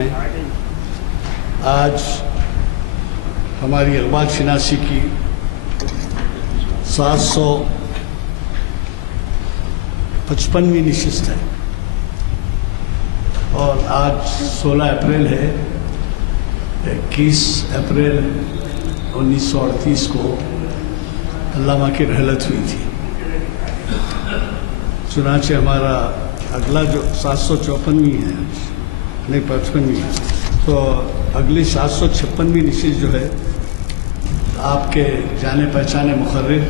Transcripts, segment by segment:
آج ہماری اقبال شناسی کی 755ویں نشست ہے اور آج 16 اپریل ہے۔ 21 اپریل 1938 کو علامہ کی رحلت ہوئی تھی۔ چنانچہ ہمارا اگلا جو 754ویں ہے نہیں 55ویں ہے، تو اگلی 756ویں نشست جو ہے آپ کے جانے پہچانے مقرر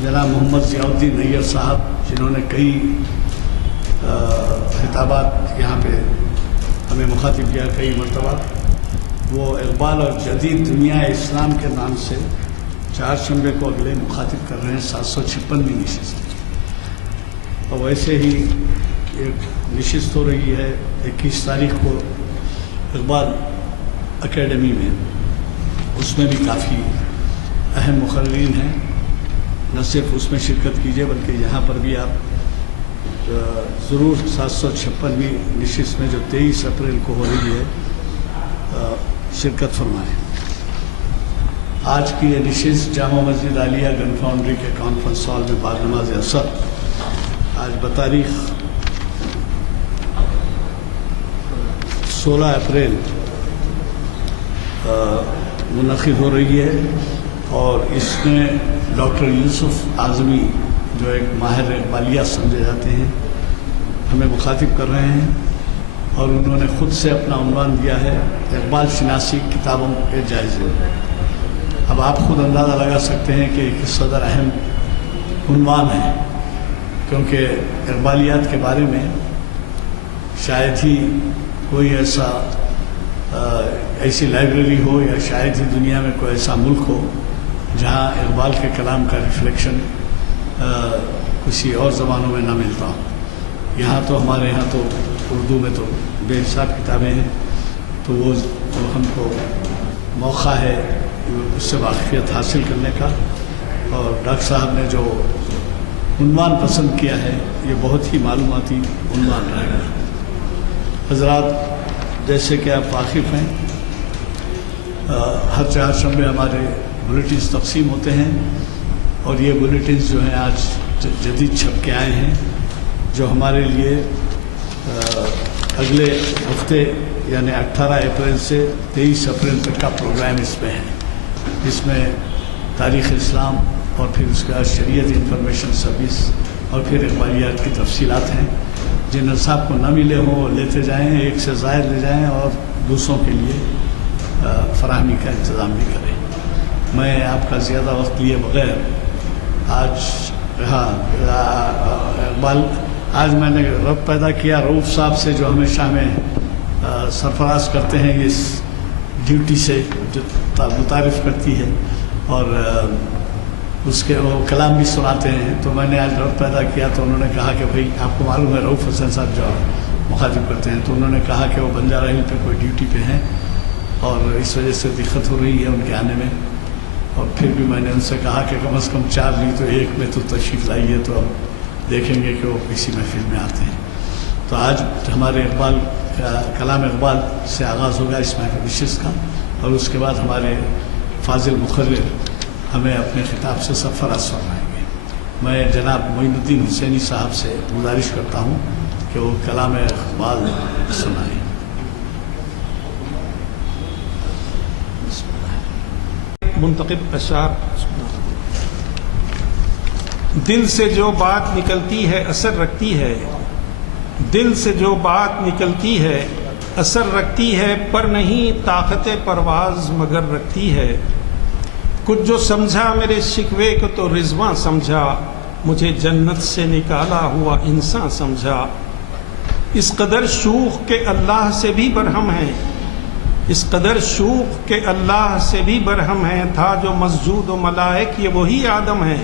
جناب محمد ضیاء الدین نیّر صاحب، جنہوں نے کئی خطابات یہاں پہ ہمیں مخاطب کیا کئی مرتبہ، وہ اقبال اور جدید دنیا اسلام کے نام سے 4 شنبے کو اگلے مخاطب کر رہے ہیں 756ویں نشست۔ اور ویسے ہی ایک نشست ہو رہی ہے 21 تاریخ کو اقبال اکیڈمی میں، اس میں بھی کافی اہم مقررین ہیں۔ نہ صرف اس میں شرکت کیجیے بلکہ یہاں پر بھی آپ ضرور 756ویں نشست میں جو 23 اپریل کو ہو رہی ہے شرکت فرمائیں۔ آج کی یہ نشست جامع مسجد عالیہ گن فاؤنڈری کے کانفرنس ہال میں بعد نماز عصر آج بتاریخ 16 اپریل منعقد ہو رہی ہے، اور اس میں ڈاکٹر یوسف اعظمی جو ایک ماہر اقبالیات سمجھے جاتے ہیں ہمیں مخاطب کر رہے ہیں، اور انہوں نے خود سے اپنا عنوان دیا ہے اقبال شناسی کتابوں کے جائزے۔ اب آپ خود اندازہ لگا سکتے ہیں کہ ایک صدر اہم عنوان ہے، کیونکہ اقبالیات کے بارے میں شاید ہی کوئی ایسی لائبریری ہو یا شاید ہی دنیا میں کوئی ایسا ملک ہو جہاں اقبال کے کلام کا ریفلیکشن کسی اور زبانوں میں نہ ملتا ہو۔ یہاں تو ہمارے یہاں تو اردو میں تو بے حساب کتابیں ہیں، تو وہ ہم کو موقع ہے اس سے واقفیت حاصل کرنے کا، اور ڈاکٹر صاحب نے جو عنوان پسند کیا ہے یہ بہت ہی معلوماتی عنوان رہے گا۔ حضرات، جیسے کہ آپ واقف ہیں، ہر 4 شنبے ہمارے بلیٹنز تقسیم ہوتے ہیں، اور یہ بلیٹنز جو ہیں آج جدید چھپ کے آئے ہیں، جو ہمارے لیے اگلے ہفتے یعنی 18 اپریل سے 23 اپریل تک کا پروگرام اس میں ہے، جس میں تاریخ اسلام اور پھر اس کے بعد شریعت انفارمیشن سروس اور پھر اقبالیات کی تفصیلات ہیں۔ جن نصاب کو نہ ملے ہوں وہ لیتے جائیں، ایک سے زائد لے جائیں اور دوسروں کے لیے فراہمی کا انتظام بھی کریں۔ میں آپ کا زیادہ وقت لیے بغیر آج میں نے رب پیدا کیا رؤوف صاحب سے، جو ہمیشہ ہمیں سرفراز کرتے ہیں اس ڈیوٹی سے، جو متعارف کرتی ہے اور اس کے وہ کلام بھی سناتے ہیں، تو میں نے آج رب پیدا کیا تو انہوں نے کہا کہ بھائی آپ کو معلوم ہے رؤوف حسن صاحب جو مخاطب کرتے ہیں، تو انہوں نے کہا کہ وہ بنجارہ ہل پہ کوئی ڈیوٹی پہ ہیں اور اس وجہ سے دقت ہو رہی ہے ان کے آنے میں، اور پھر بھی میں نے ان سے کہا کہ کم از کم 4 نہیں تو 1 میں تو تشریف لائیے، تو اب دیکھیں گے کہ وہ کسی محفل میں آتے ہیں۔ تو آج ہمارے اقبال کلام اقبال سے آغاز ہوگا اس محفل نشست کا، اور اس کے بعد ہمارے فاضل مقرر ہمیں اپنے خطاب سے سرفراز فرمائیں گے۔ میں جناب معین الدین حسینی صاحب سے گزارش کرتا ہوں کہ وہ کلام اقبال سنائیں۔ منتخب اشعار۔ دل سے جو بات نکلتی ہے اثر رکھتی ہے، دل سے جو بات نکلتی ہے اثر رکھتی ہے، پر نہیں طاقت پرواز مگر رکھتی ہے۔ کچھ جو سمجھا میرے شکوے کو تو رضواں سمجھا، مجھے جنت سے نکالا ہوا انسان سمجھا۔ اس قدر شوخ کہ اللہ سے بھی برہم ہے، اس قدر شوخ کہ اللہ سے بھی برہم ہے، تھا جو مسجود و ملائک یہ وہی آدم ہے۔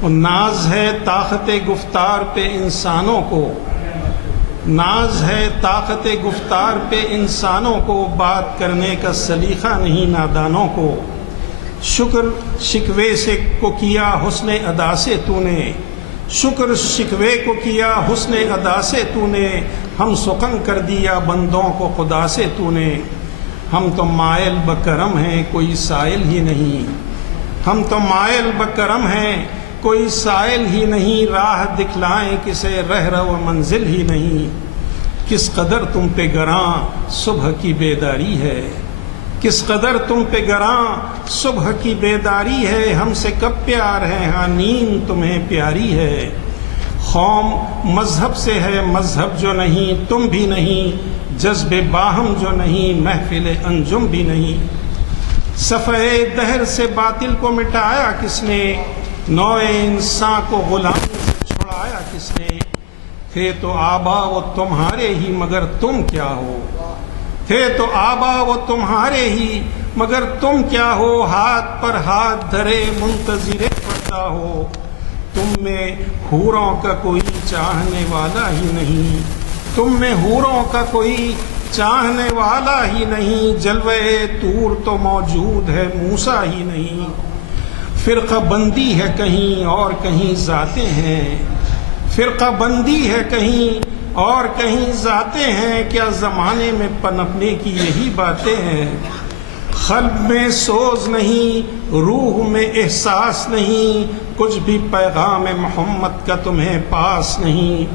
اور ناز ہے طاقت گفتار پہ انسانوں کو، ناز ہے طاقت گفتار پہ انسانوں کو، بات کرنے کا سلیقہ نہیں نادانوں کو۔ شکر شکوے سے کو کیا حسن ادا سے تو نے، شکر شکوے کو کیا حسن ادا سے تو نے، ہم سخن کر دیا بندوں کو خدا سے تو نے۔ ہم تو مائل بکرم ہیں کوئی سائل ہی نہیں، ہم تو مائل بکرم ہیں کوئی سائل ہی نہیں، راہ دکھلائیں کسے رہرو منزل ہی نہیں۔ کس قدر تم پہ گراں صبح کی بیداری ہے، کس قدر تم پہ گراں صبح کی بیداری ہے، ہم سے کب پیار ہے ہاں نیند تمہیں پیاری ہے۔ قوم مذہب سے ہے مذہب جو نہیں تم بھی نہیں، جذب باہم جو نہیں محفل انجم بھی نہیں۔ صفحہ دہر سے باطل کو مٹایا کس نے، نوع انسان کو غلامی سے چھڑایا کس نے۔ تھے تو آبا وہ تمہارے ہی مگر تم کیا ہو، تھے تو آبا وہ تمہارے ہی مگر تم کیا ہو، ہاتھ پر ہاتھ دھرے منتظر پردہ ہو۔ تم میں حوروں کا کوئی چاہنے والا ہی نہیں، تم میں حوروں کا کوئی چاہنے والا ہی نہیں، جلوے طور تو موجود ہے موسیٰ ہی نہیں۔ فرقہ بندی ہے کہیں اور کہیں ذاتیں ہیں، فرقہ بندی ہے کہیں اور کہیں ذاتیں ہیں، کیا زمانے میں پنپنے کی یہی باتیں ہیں۔ قلب میں سوز نہیں روح میں احساس نہیں، کچھ بھی پیغام محمد کا تمہیں پاس نہیں۔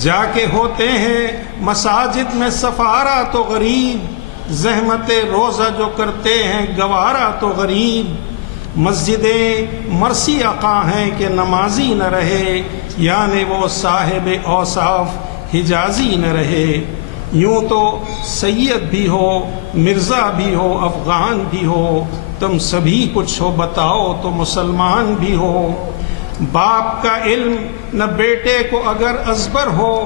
جا کے ہوتے ہیں مساجد میں سفارہ تو غریب، زحمت روزہ جو کرتے ہیں گوارا تو غریب۔ مسجدیں مرسی عقا ہیں کہ نمازی نہ رہے، یعنی وہ صاحب اوصاف حجازی نہ رہے۔ یوں تو سید بھی ہو مرزا بھی ہو افغان بھی ہو، تم سبھی کچھ ہو بتاؤ تو مسلمان بھی ہو۔ باپ کا علم نہ بیٹے کو اگر ازبر ہو،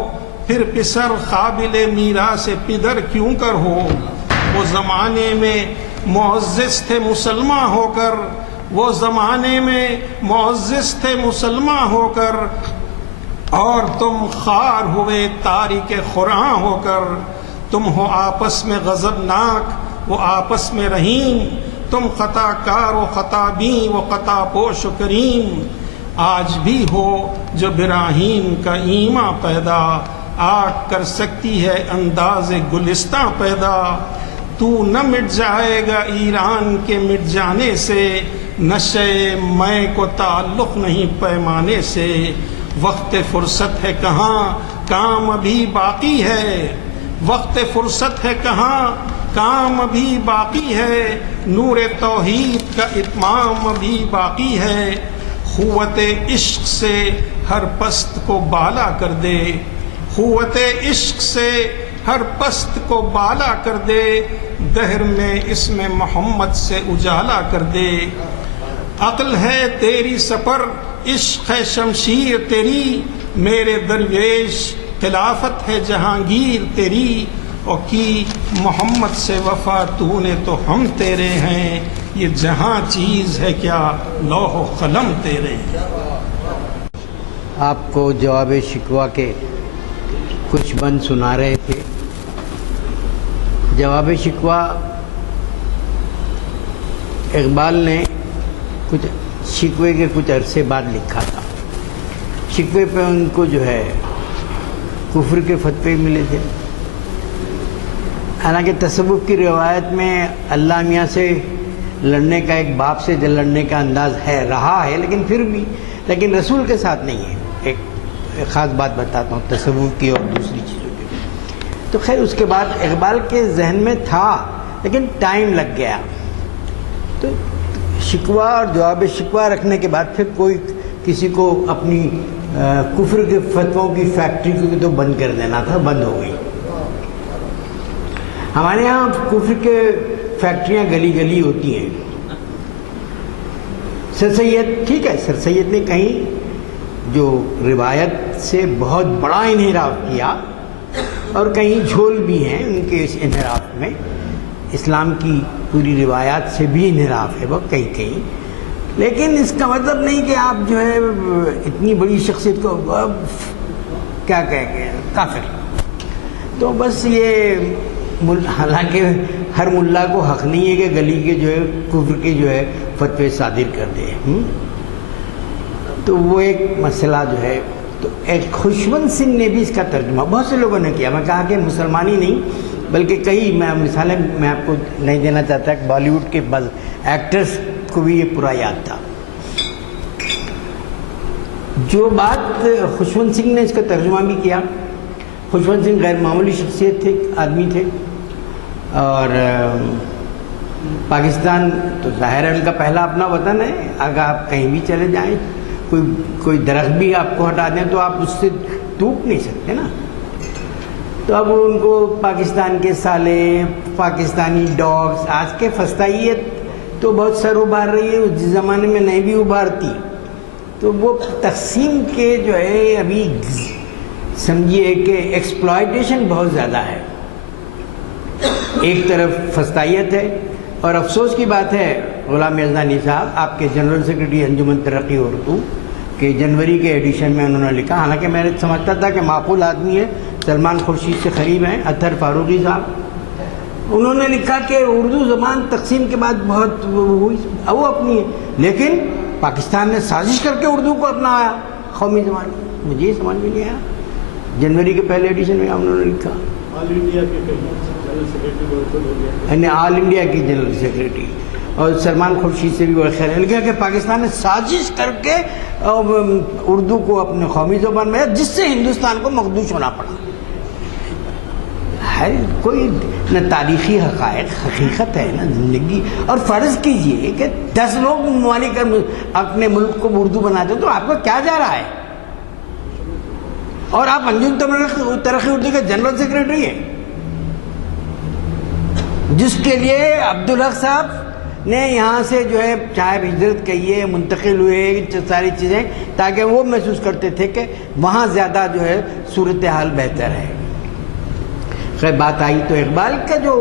پھر پسر قابل میراث پدر کیوں کر ہو۔ وہ زمانے میں معزز تھے مسلمان ہو کر، وہ زمانے میں معزز تھے مسلمان ہو کر، اور تم خوار ہوئے تارک قرآن ہو کر۔ تم ہو آپس میں غضبناک وہ آپس میں رحیم، تم خطا کار و خطا بین و خطا پوش و کریم۔ آج بھی ہو جو ابراہیم کا ایمان پیدا، آگ کر سکتی ہے انداز گلستاں پیدا۔ تو نہ مٹ جائے گا ایران کے مٹ جانے سے، نشے میں کو تعلق نہیں پیمانے سے۔ وقت فرصت ہے کہاں کام ابھی باقی ہے، وقت فرصت ہے کہاں کام ابھی باقی ہے، نور توحید کا اتمام ابھی باقی ہے۔ قوت عشق سے ہر پست کو بالا کر دے، قوت عشق سے ہر پست کو بالا کر دے، دہر میں اسم محمد سے اجالا کر دے۔ عقل ہے تیری سفر عشق ہے شمشیر تیری، میرے درویش خلافت ہے جہانگیر تیری۔ اور کی محمد سے وفا تو نے تو ہم تیرے ہیں، یہ جہاں چیز ہے کیا لوح و قلم تیرے ہیں۔ آپ کو جواب شکوہ کے کچھ بند سنا رہے تھے۔ جواب شکوہ اقبال نے کچھ شکوے کے کچھ عرصے بعد لکھا تھا۔ شکوے پہ ان کو جو ہے کفر کے فتوے ملے تھے۔ حالانکہ تصوف کی روایت میں اللہ میاں سے لڑنے کا ایک باپ سے لڑنے کا انداز ہے رہا ہے، لیکن پھر بھی لیکن رسول کے ساتھ نہیں ہے۔ ایک خاص بات بتاتا ہوں تصوف کی اور دوسری چیزوں کی۔ تو خیر اس کے بعد اقبال کے ذہن میں تھا لیکن ٹائم لگ گیا۔ تو شکوہ اور جواب شکوہ رکھنے کے بعد پھر کوئی کسی کو اپنی کفر کے فتووں کی فیکٹری کو تو بند کر دینا تھا، بند ہو گئی۔ ہمارے ہاں کفر کے فیکٹریاں گلی گلی ہوتی ہیں۔ سر سید ٹھیک ہے، سر سید نے کہیں جو روایت سے بہت بڑا انحراف کیا اور کہیں جھول بھی ہیں ان کے اس انحراف میں، اسلام کی پوری روایات سے بھی انحراف ہے وہ کہیں کہیں، لیکن اس کا مطلب نہیں کہ آپ جو ہے اتنی بڑی شخصیت کو کیا کہہ کے کافر۔ تو بس یہ حالانکہ ہر ملا کو حق نہیں ہے کہ گلی کے جو ہے کفر کے جو ہے فتوے صادر کر دے۔ تو وہ ایک مسئلہ جو ہے، تو ایک خوشونت سنگھ نے بھی اس کا ترجمہ بہت سے لوگوں نے کیا. میں کہا کہ مسلمان ہی نہیں بلکہ کئی مثالیں میں آپ کو نہیں دینا چاہتا کہ بالی ووڈ کے بعض ایکٹرز کو بھی یہ پورا یاد تھا. جو بات خوشونت سنگھ نے اس کا ترجمہ بھی کیا. خوشونت سنگھ غیر معمولی شخصیت تھے، آدمی تھے، اور پاکستان تو ظاہر ہے ان کا پہلا اپنا وطن ہے. اگر آپ کہیں بھی چلے جائیں، کوئی درخت بھی آپ کو ہٹا دیں تو آپ اس سے ٹوٹ نہیں سکتے نا. تو اب ان کو پاکستان کے سالے، پاکستانی ڈاگس، آج کے فسطائیت تو بہت سر ابھار رہی ہے، اس زمانے میں نہیں بھی ابھارتی. تو وہ تقسیم کے جو ہے ابھی سمجھیے کہ ایکسپلائٹیشن بہت زیادہ ہے. ایک طرف فسطائیت ہے، اور افسوس کی بات ہے غلام یزدانی صاحب، آپ کے جنرل سیکرٹری انجمن ترقی اردو کے جنوری کے ایڈیشن میں انہوں نے لکھا، حالانکہ میں نے سمجھتا تھا کہ معقول آدمی ہے، سلمان خورشید سے قریب ہیں، اطہر فاروقی صاحب، انہوں نے لکھا کہ اردو زبان تقسیم کے بعد بہت ہوئی، وہ اپنی ہے، لیکن پاکستان نے سازش کر کے اردو کو اپنایا قومی زبان. مجھے یہ سمجھ میں نہیں آیا. جنوری کے پہلے ایڈیشن میں انہوں نے لکھا آل انڈیا کے جنرل سیکرٹری، یعنی آل انڈیا کی جنرل سیکرٹری، اور سلمان خورشید سے بھی بڑا خیر ہے، لکھا کہ پاکستان نے سازش کر کے اردو کو اپنے قومی زبان میں، جس سے ہندوستان کو مخدوش ہونا پڑا. ہے کوئی نہ تاریخی حقیقت ہے نہ زندگی. اور فرض کیجئے کہ 10 لوگ ممالک اپنے ملک کو اردو بناتے تو آپ کو کیا جا رہا ہے؟ اور آپ انجمن ترقی اردو کے جنرل سیکرٹری ہیں، جس کے لیے عبدالحق صاحب نے یہاں سے جو ہے چاہے ہجرت کہیے، منتقل ہوئے، ساری چیزیں، تاکہ وہ محسوس کرتے تھے کہ وہاں زیادہ جو ہے صورتحال بہتر ہے. خیر بات آئی تو اقبال کا جو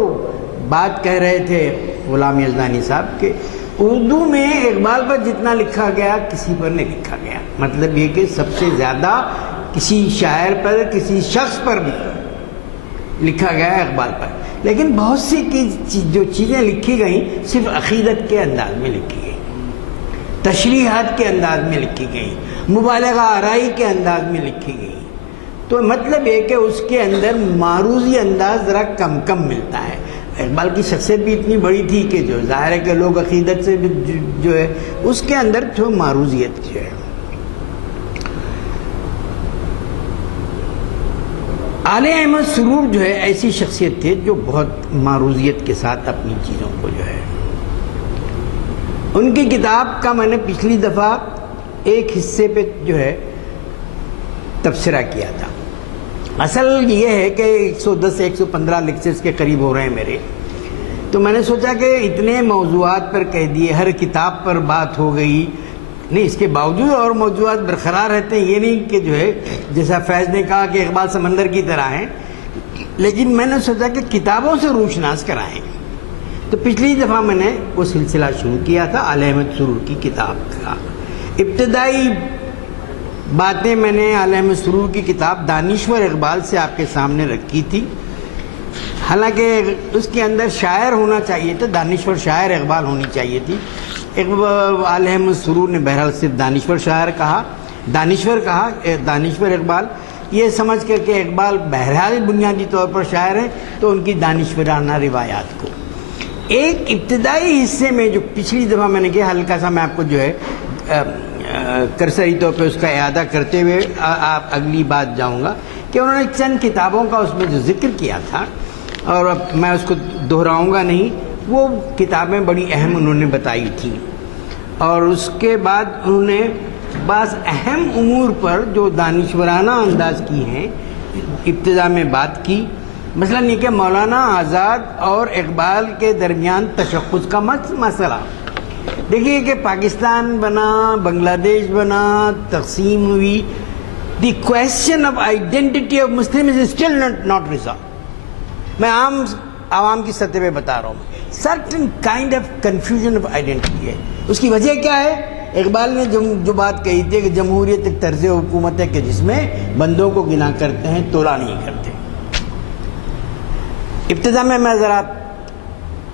بات کہہ رہے تھے غلام یزدانی صاحب کہ اردو میں اقبال پر جتنا لکھا گیا کسی پر نہیں لکھا گیا. مطلب یہ کہ سب سے زیادہ کسی شاعر پر، کسی شخص پر بھی لکھا گیا اقبال پر، لیکن بہت سی جو چیزیں لکھی گئیں صرف عقیدت کے انداز میں لکھی گئیں، تشریحات کے انداز میں لکھی گئیں، مبالغہ آرائی کے انداز میں لکھی گئیں. تو مطلب یہ کہ اس کے اندر معروضی انداز ذرا کم ملتا ہے. اقبال کی شخصیت بھی اتنی بڑی تھی کہ جو ظاہر ہے کہ لوگ عقیدت سے جو ہے اس کے اندر جو معروضیت جو ہے. عالیہ احمد سرور جو ہے ایسی شخصیت تھے جو بہت معروضیت کے ساتھ اپنی چیزوں کو جو ہے، ان کی کتاب کا میں نے پچھلی دفعہ ایک حصے پہ جو ہے تبصرہ کیا تھا. اصل یہ ہے کہ 110 سے 115 لیکچرز کے قریب ہو رہے ہیں میرے، تو میں نے سوچا کہ اتنے موضوعات پر کہہ دیے، ہر کتاب پر بات ہو گئی، نہیں اس کے باوجود اور موضوعات برقرار رہتے ہیں. یہ نہیں کہ جو ہے جیسا فیض نے کہا کہ اقبال سمندر کی طرح ہیں، لیکن میں نے سوچا کہ کتابوں سے روشناس کرائیں. تو پچھلی دفعہ میں نے وہ سلسلہ شروع کیا تھا عالیہ احمد سرور کی کتاب کا. ابتدائی باتیں میں نے عالیہ احمد سرور کی کتاب دانشور اقبال سے آپ کے سامنے رکھی تھی. حالانکہ اس کے اندر شاعر ہونا چاہیے تھا، دانشور شاعر اقبال ہونی چاہیے تھی. عالیہ احمد سرور نے بہرحال صرف دانشور کہا، دانشور اقبال، یہ سمجھ کر کہ اقبال بہرحال بنیادی طور پر شاعر ہیں تو ان کی دانشورانہ روایات کو ایک ابتدائی حصے میں جو پچھلی دفعہ میں نے کیا، ہلکا سا میں آپ کو جو ہے کرسری طور پہ اس کا اعادہ کرتے ہوئے آپ اگلی بات جاؤں گا کہ انہوں نے چند کتابوں کا اس میں جو ذکر کیا تھا، اور اب میں اس کو دہراؤں گا نہیں، وہ کتابیں بڑی اہم انہوں نے بتائی تھیں. اور اس کے بعد انہوں نے بعض اہم امور پر جو دانشورانہ انداز کی ہیں ابتدا میں بات کی. مثلا یہ کہ مولانا آزاد اور اقبال کے درمیان تشخص کا مسئلہ. دیکھیے کہ پاکستان بنا، بنگلہ دیش بنا، تقسیم ہوئی، the question of identity of Muslim is still not resolve. میں عوام کی سطح پہ بتا رہا ہوں، certain kind of confusion of identity ہے. اس کی وجہ کیا ہے؟ اقبال نے جو بات کہی تھی کہ جمہوریت ایک طرز حکومت ہے کہ جس میں بندوں کو گنا کرتے ہیں، تولا نہیں کرتے. ابتدا میں ذرا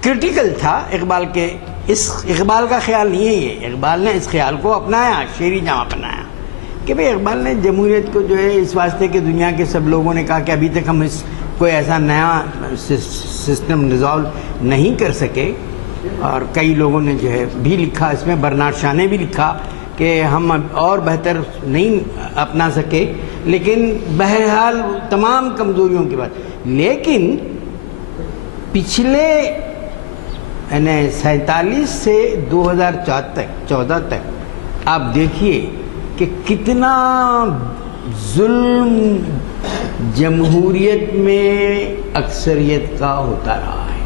کرٹیکل تھا اقبال کے اس اقبال کا خیال نہیں ہے یہ، اقبال نے اس خیال کو اپنایا، شعری جامہ پہنایا کہ بھئی اقبال نے جمہوریت کو جو ہے اس واسطے کہ دنیا کے سب لوگوں نے کہا کہ ابھی تک ہم اس کوئی ایسا نیا سسٹم ریزالو نہیں کر سکے، اور کئی لوگوں نے جو ہے بھی لکھا، اس میں برنارڈ شاہ نے بھی لکھا کہ ہم اور بہتر نہیں اپنا سکے، لیکن بہرحال تمام کمزوریوں کے بعد، لیکن پچھلے 47 سے 2014 تک آپ دیکھیے کہ کتنا ظلم جمہوریت میں اکثریت کا ہوتا رہا ہے.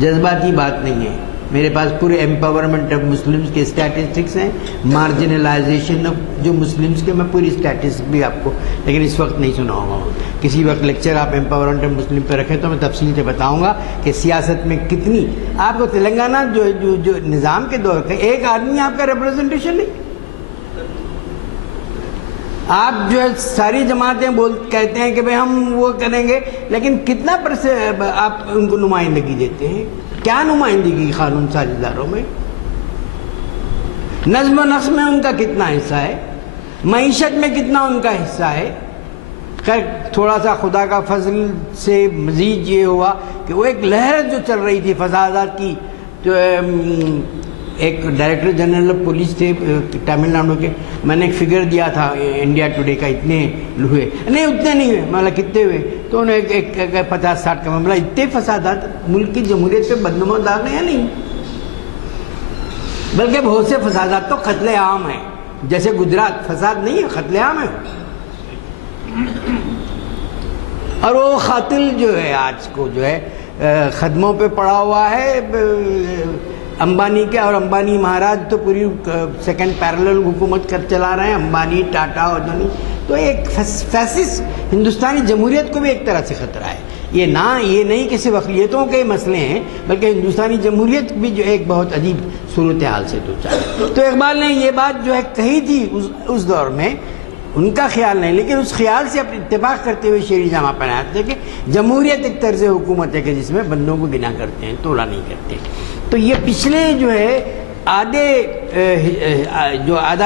جذباتی بات نہیں ہے، میرے پاس پورے ایمپاورمنٹ آف مسلمز کے اسٹیٹسٹکس ہیں، مارجنلائزیشن آف جو مسلمز کے، میں پوری اسٹیٹسٹک بھی آپ کو لیکن اس وقت نہیں سنا ہوگا. کسی وقت لیکچر آپ ایمپاورمنٹ آف مسلم پہ رکھیں تو میں تفصیل سے بتاؤں گا کہ سیاست میں کتنی آپ کو تلنگانہ جو نظام کے دور کا ایک آدمی آپ کا ریپرزنٹیشن نہیں. آپ جو ہے ساری جماعتیں کہتے ہیں کہ بھئی ہم وہ کریں گے، لیکن کتنا آپ ان کو نمائندگی دیتے ہیں؟ کیا نمائندگی قانون سازی اداروں میں؟ نظم و نسق میں ان کا کتنا حصہ ہے؟ معیشت میں کتنا ان کا حصہ ہے؟ خیر تھوڑا سا خدا کا فضل سے مزید یہ ہوا کہ وہ ایک لہر جو چل رہی تھی فسادات کی، جو ایک ڈائریکٹر جنرل آف پولیس تھے تمل ناڈو کے، میں نے ایک فگر دیا تھا انڈیا ٹوڈے کا، اتنے ہوئے نہیں، اتنے نہیں ہوئے، مطلب کتنے ہوئے، تو انہوں نے ایک 50-60 کا معاملہ، اتنے فسادات ملک کی جمہوریت پہ بدنما داغ ہیں یا نہیں؟ بلکہ بہت سے فسادات تو قتل عام ہیں، جیسے گجرات فساد نہیں ہے، قتل عام ہے. اور وہ قاتل جو ہے آج کو جو ہے خدموں پہ پڑا ہوا ہے امبانی کے، اور امبانی مہاراج تو پوری سیکنڈ پیرلل حکومت کر چلا رہے ہیں، امبانی، ٹاٹا اور دھونی. تو ایک فیسسٹ ہندوستانی جمہوریت کو بھی ایک طرح سے خطرہ ہے. یہ نہیں کہ صرف اقلیتوں کے مسئلے ہیں، بلکہ ہندوستانی جمہوریت بھی جو ایک بہت عجیب صورتحال سے دوچار ہے. تو اقبال نے یہ بات جو ہے کہی تھی اس دور میں، ان کا خیال نہیں، لیکن اس خیال سے اپنے اتفاق کرتے ہوئے شعری جامہ پہنایا تھا کہ جمہوریت ایک طرز حکومت ہے کہ جس میں بندوں کو گنا کرتے ہیں، تولا نہیں کرتے. تو یہ پچھلے جو ہے آدھا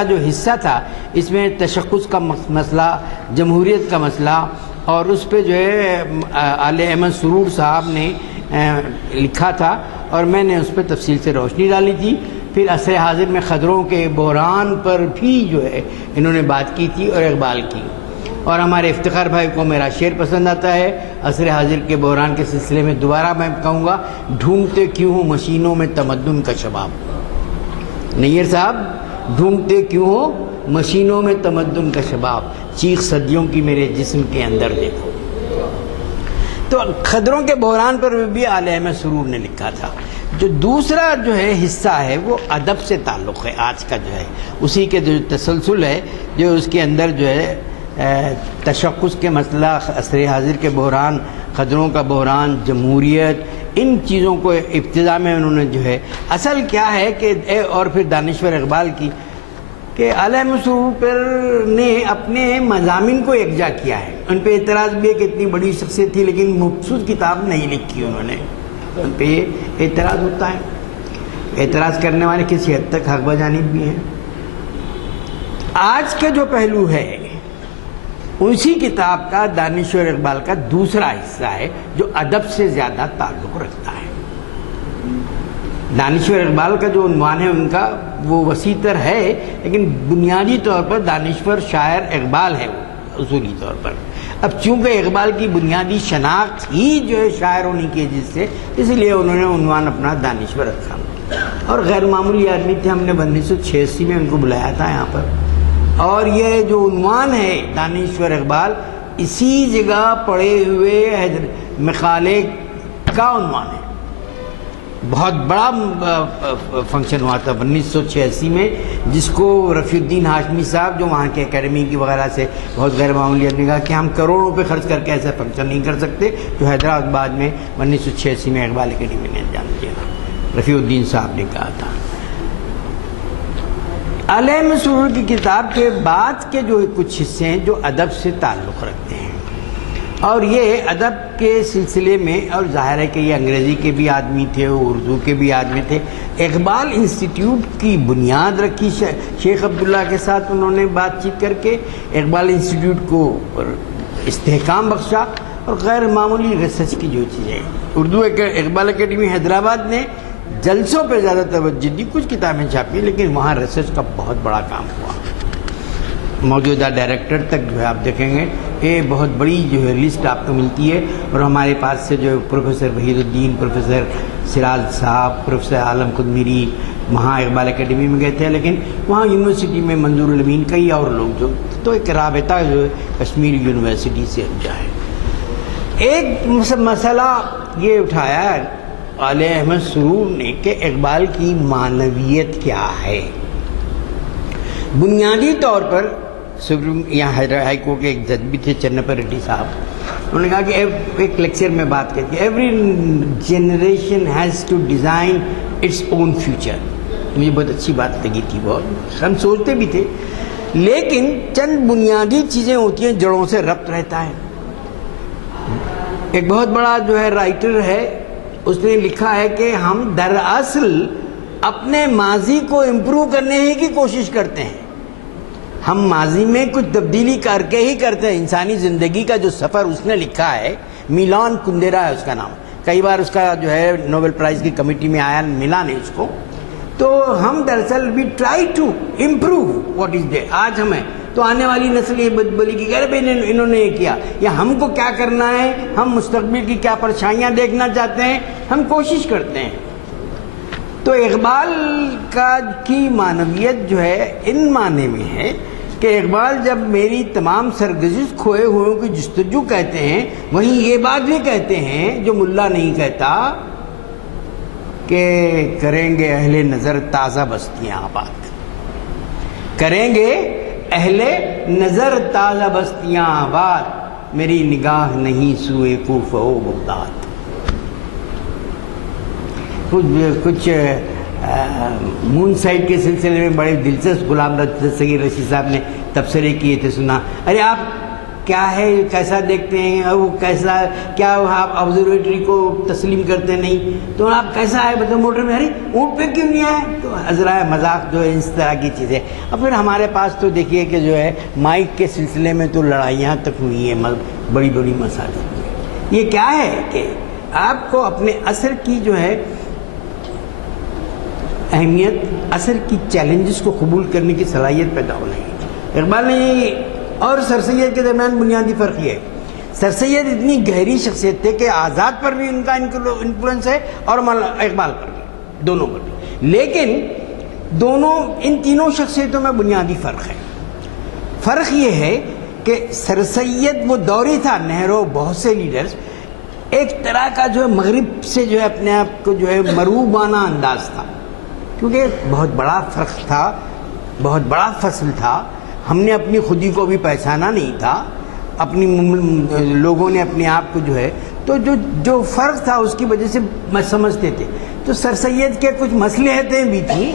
جو حصہ تھا، اس میں تشخص کا مسئلہ، جمہوریت کا مسئلہ، اور اس پہ جو ہے آل احمد سرور صاحب نے لکھا تھا اور میں نے اس پہ تفصیل سے روشنی ڈالی تھی. پھر عصر حاضر میں خدروں کے بحران پر بھی جو ہے انہوں نے بات کی تھی اور اقبال کی. اور ہمارے افتخار بھائی کو میرا شعر پسند آتا ہے عصر حاضر کے بحران کے سلسلے میں. دوبارہ میں کہوں گا، ڈھونڈتے کیوں ہو مشینوں میں تمدن کا شباب. نیر صاحب، ڈھونڈتے کیوں ہو مشینوں میں تمدن کا شباب، چیخ صدیوں کی میرے جسم کے اندر دیکھو. تو خدروں کے بحران پر بھی آل احمد سرور نے لکھا تھا. جو دوسرا جو ہے حصہ ہے وہ ادب سے تعلق ہے، آج کا جو ہے اسی کے جو تسلسل ہے، جو اس کے اندر جو ہے تشخص کے مسئلہ، عصر حاضر کے بحران، خدروں کا بحران، جمہوریت، ان چیزوں کو ابتدا میں انہوں نے جو ہے اصل کیا ہے کہ اور پھر دانشور اقبال کی کہ آل احمد سرور پر نے اپنے مضامین کو یکجا کیا ہے. ان پہ اعتراض بھی ہے کہ اتنی بڑی شخصیت تھی لیکن مخصوص کتاب نہیں لکھی انہوں نے، ان پہ یہ اعتراض ہوتا ہے. اعتراض کرنے والے کسی حد تک حق بجانب بھی ہیں. آج کے جو پہلو ہے اسی کتاب کا دانشور اقبال کا دوسرا حصہ ہے جو ادب سے زیادہ تعلق رکھتا ہے. دانشور اقبال کا جو عنوان ہے ان کا وہ وسیع تر ہے، لیکن بنیادی طور پر دانشور شاعر اقبال ہے اصولی طور پر. اب چونکہ اقبال کی بنیادی شناخت ہی جو ہے شاعر ہونے کی جس سے، اس لیے انہوں نے عنوان اپنا دانشور رکھا. اور غیر معمولی آدمی تھے، ہم نے 1986 میں ان کو بلایا تھا یہاں پر. اور یہ جو عنوان ہے دانشور اقبال، اسی جگہ پڑے ہوئے مقالے کا عنوان ہے. بہت بڑا فنکشن ہوا تھا 1986 میں، جس کو رفیع الدین ہاشمی صاحب جو وہاں کے اکیڈمی کی وغیرہ سے بہت غیر معمولی نے کہا کہ ہم کروڑوں روپے خرچ کر کے ایسا فنکشن نہیں کر سکتے، جو حیدرآباد میں 1986 میں اقبال اکیڈمی نے انجام دیا. رفیع الدین صاحب نے کہا تھا. آل احمد سرور کی کتاب کے بعد کے جو کچھ حصے ہیں جو ادب سے تعلق رکھتے ہیں، اور یہ ادب کے سلسلے میں، اور ظاہر ہے کہ یہ انگریزی کے بھی آدمی تھے، اردو کے بھی آدمی تھے. اقبال انسٹیٹیوٹ کی بنیاد رکھی شیخ عبداللہ کے ساتھ انہوں نے بات چیت کر کے، اقبال انسٹیٹیوٹ کو استحکام بخشا، اور غیر معمولی ریسرچ کی جو چیزیں. اردو اقبال اکیڈمی حیدرآباد نے جلسوں پہ زیادہ توجہ دی، کچھ کتابیں چھاپی، لیکن وہاں ریسرچ کا بہت بڑا کام ہوا. موجودہ ڈائریکٹر تک جو ہے آپ دیکھیں گے یہ بہت بڑی جو ہے لسٹ آپ کو ملتی ہے. اور ہمارے پاس سے جو پروفیسر وحید الدین، پروفیسر سراج صاحب، پروفیسر عالم خود میری وہاں اقبال اکیڈمی میں گئے تھے، لیکن وہاں یونیورسٹی میں منظور الامین کئی اور لوگ جو، تو ایک رابطہ جو ہے کشمیر یونیورسٹی سے جو ہے. ایک مسئلہ یہ اٹھایا عالیہ احمد سرور نے کہ اقبال کی معنویت کیا ہے. بنیادی طور پر یہاں حیدرآباد ہائی کورٹ کے ایک جج بھی تھے چنپا ریڈی صاحب، انہوں نے کہا کہ ایک لیکچر میں بات کرتی ہے، every generation has to design its own future. مجھے بہت اچھی بات لگی تھی، بہت ہم سوچتے بھی تھے، لیکن چند بنیادی چیزیں ہوتی ہیں جڑوں سے ربط رہتا ہے. ایک بہت بڑا جو ہے رائٹر ہے، اس نے لکھا ہے کہ ہم دراصل اپنے ماضی کو امپروو کرنے ہی کی کوشش کرتے ہیں. ہم ماضی میں کچھ تبدیلی کر کے ہی کرتے ہیں. انسانی زندگی کا جو سفر اس نے لکھا ہے، میلان کندرا ہے اس کا نام، کئی بار اس کا جو ہے نوبل پرائز کی کمیٹی میں آیا، ملا نہیں اس کو. تو ہم دراصل we try to improve what is there. آج ہمیں تو آنے والی نسل یہ بولی کہ کہہ رہے انہوں نے یہ کیا، یا ہم کو کیا کرنا ہے، ہم مستقبل کی کیا پرچھائیاں دیکھنا چاہتے ہیں، ہم کوشش کرتے ہیں. تو اقبال کی معنویت جو ہے ان معنی میں ہے کہ اقبال جب میری تمام سرگزشت کھوئے ہوئوں کی جستجو کہتے ہیں، وہیں یہ بات بھی کہتے ہیں جو ملا نہیں کہتا کہ کریں گے اہل نظر تازہ بستیاں آباد. کریں گے اہل نظر تازہ بستیاں آباد، میری نگاہ نہیں سوئے کوفہ و بغداد. کچھ مون سائٹ کے سلسلے میں بڑے دلچسپ غلام دستگیر رشید صاحب نے تبصرے کیے تھے. سنا، ارے آپ کیا ہے، کیسا دیکھتے ہیں، اور وہ کیسا، کیا آپ آبزرویٹری کو تسلیم کرتے نہیں، تو آپ کیسا ہے بتا موٹر میں، ارے اونٹ پہ کیوں نہیں آئے. تو عذرائے مذاق جو ہے اس طرح کی چیزیں. اور پھر ہمارے پاس تو دیکھیے کہ جو ہے مائک کے سلسلے میں تو لڑائیاں تک ہوئی ہیں، بڑی بڑی مسائل. یہ کیا ہے کہ آپ کو اپنے اثر کی جو ہے اہمیت، اثر کی چیلنجز کو قبول کرنے کی صلاحیت پیدا ہو رہی ہے. اقبال نے اور سر سید کے درمیان بنیادی فرق یہ ہے، سر سید اتنی گہری شخصیت تھے کہ آزاد پر بھی ان کا انفلوئنس ہے اور اقبال پر بھی، دونوں پر بھی. لیکن دونوں ان تینوں شخصیتوں میں بنیادی فرق ہے. فرق یہ ہے کہ سر سید وہ دوری تھا، نہرو بہت سے لیڈرز، ایک طرح کا جو ہے مغرب سے جو ہے اپنے آپ کو جو ہے مروبانہ انداز تھا، کیونکہ بہت بڑا فرق تھا، بہت بڑا فصل تھا. ہم نے اپنی خودی کو بھی پہچانا نہیں تھا، اپنی لوگوں نے اپنے آپ کو جو ہے، تو جو فرق تھا اس کی وجہ سے سمجھتے تھے. تو سر سید کے کچھ مصلحتیں بھی تھیں.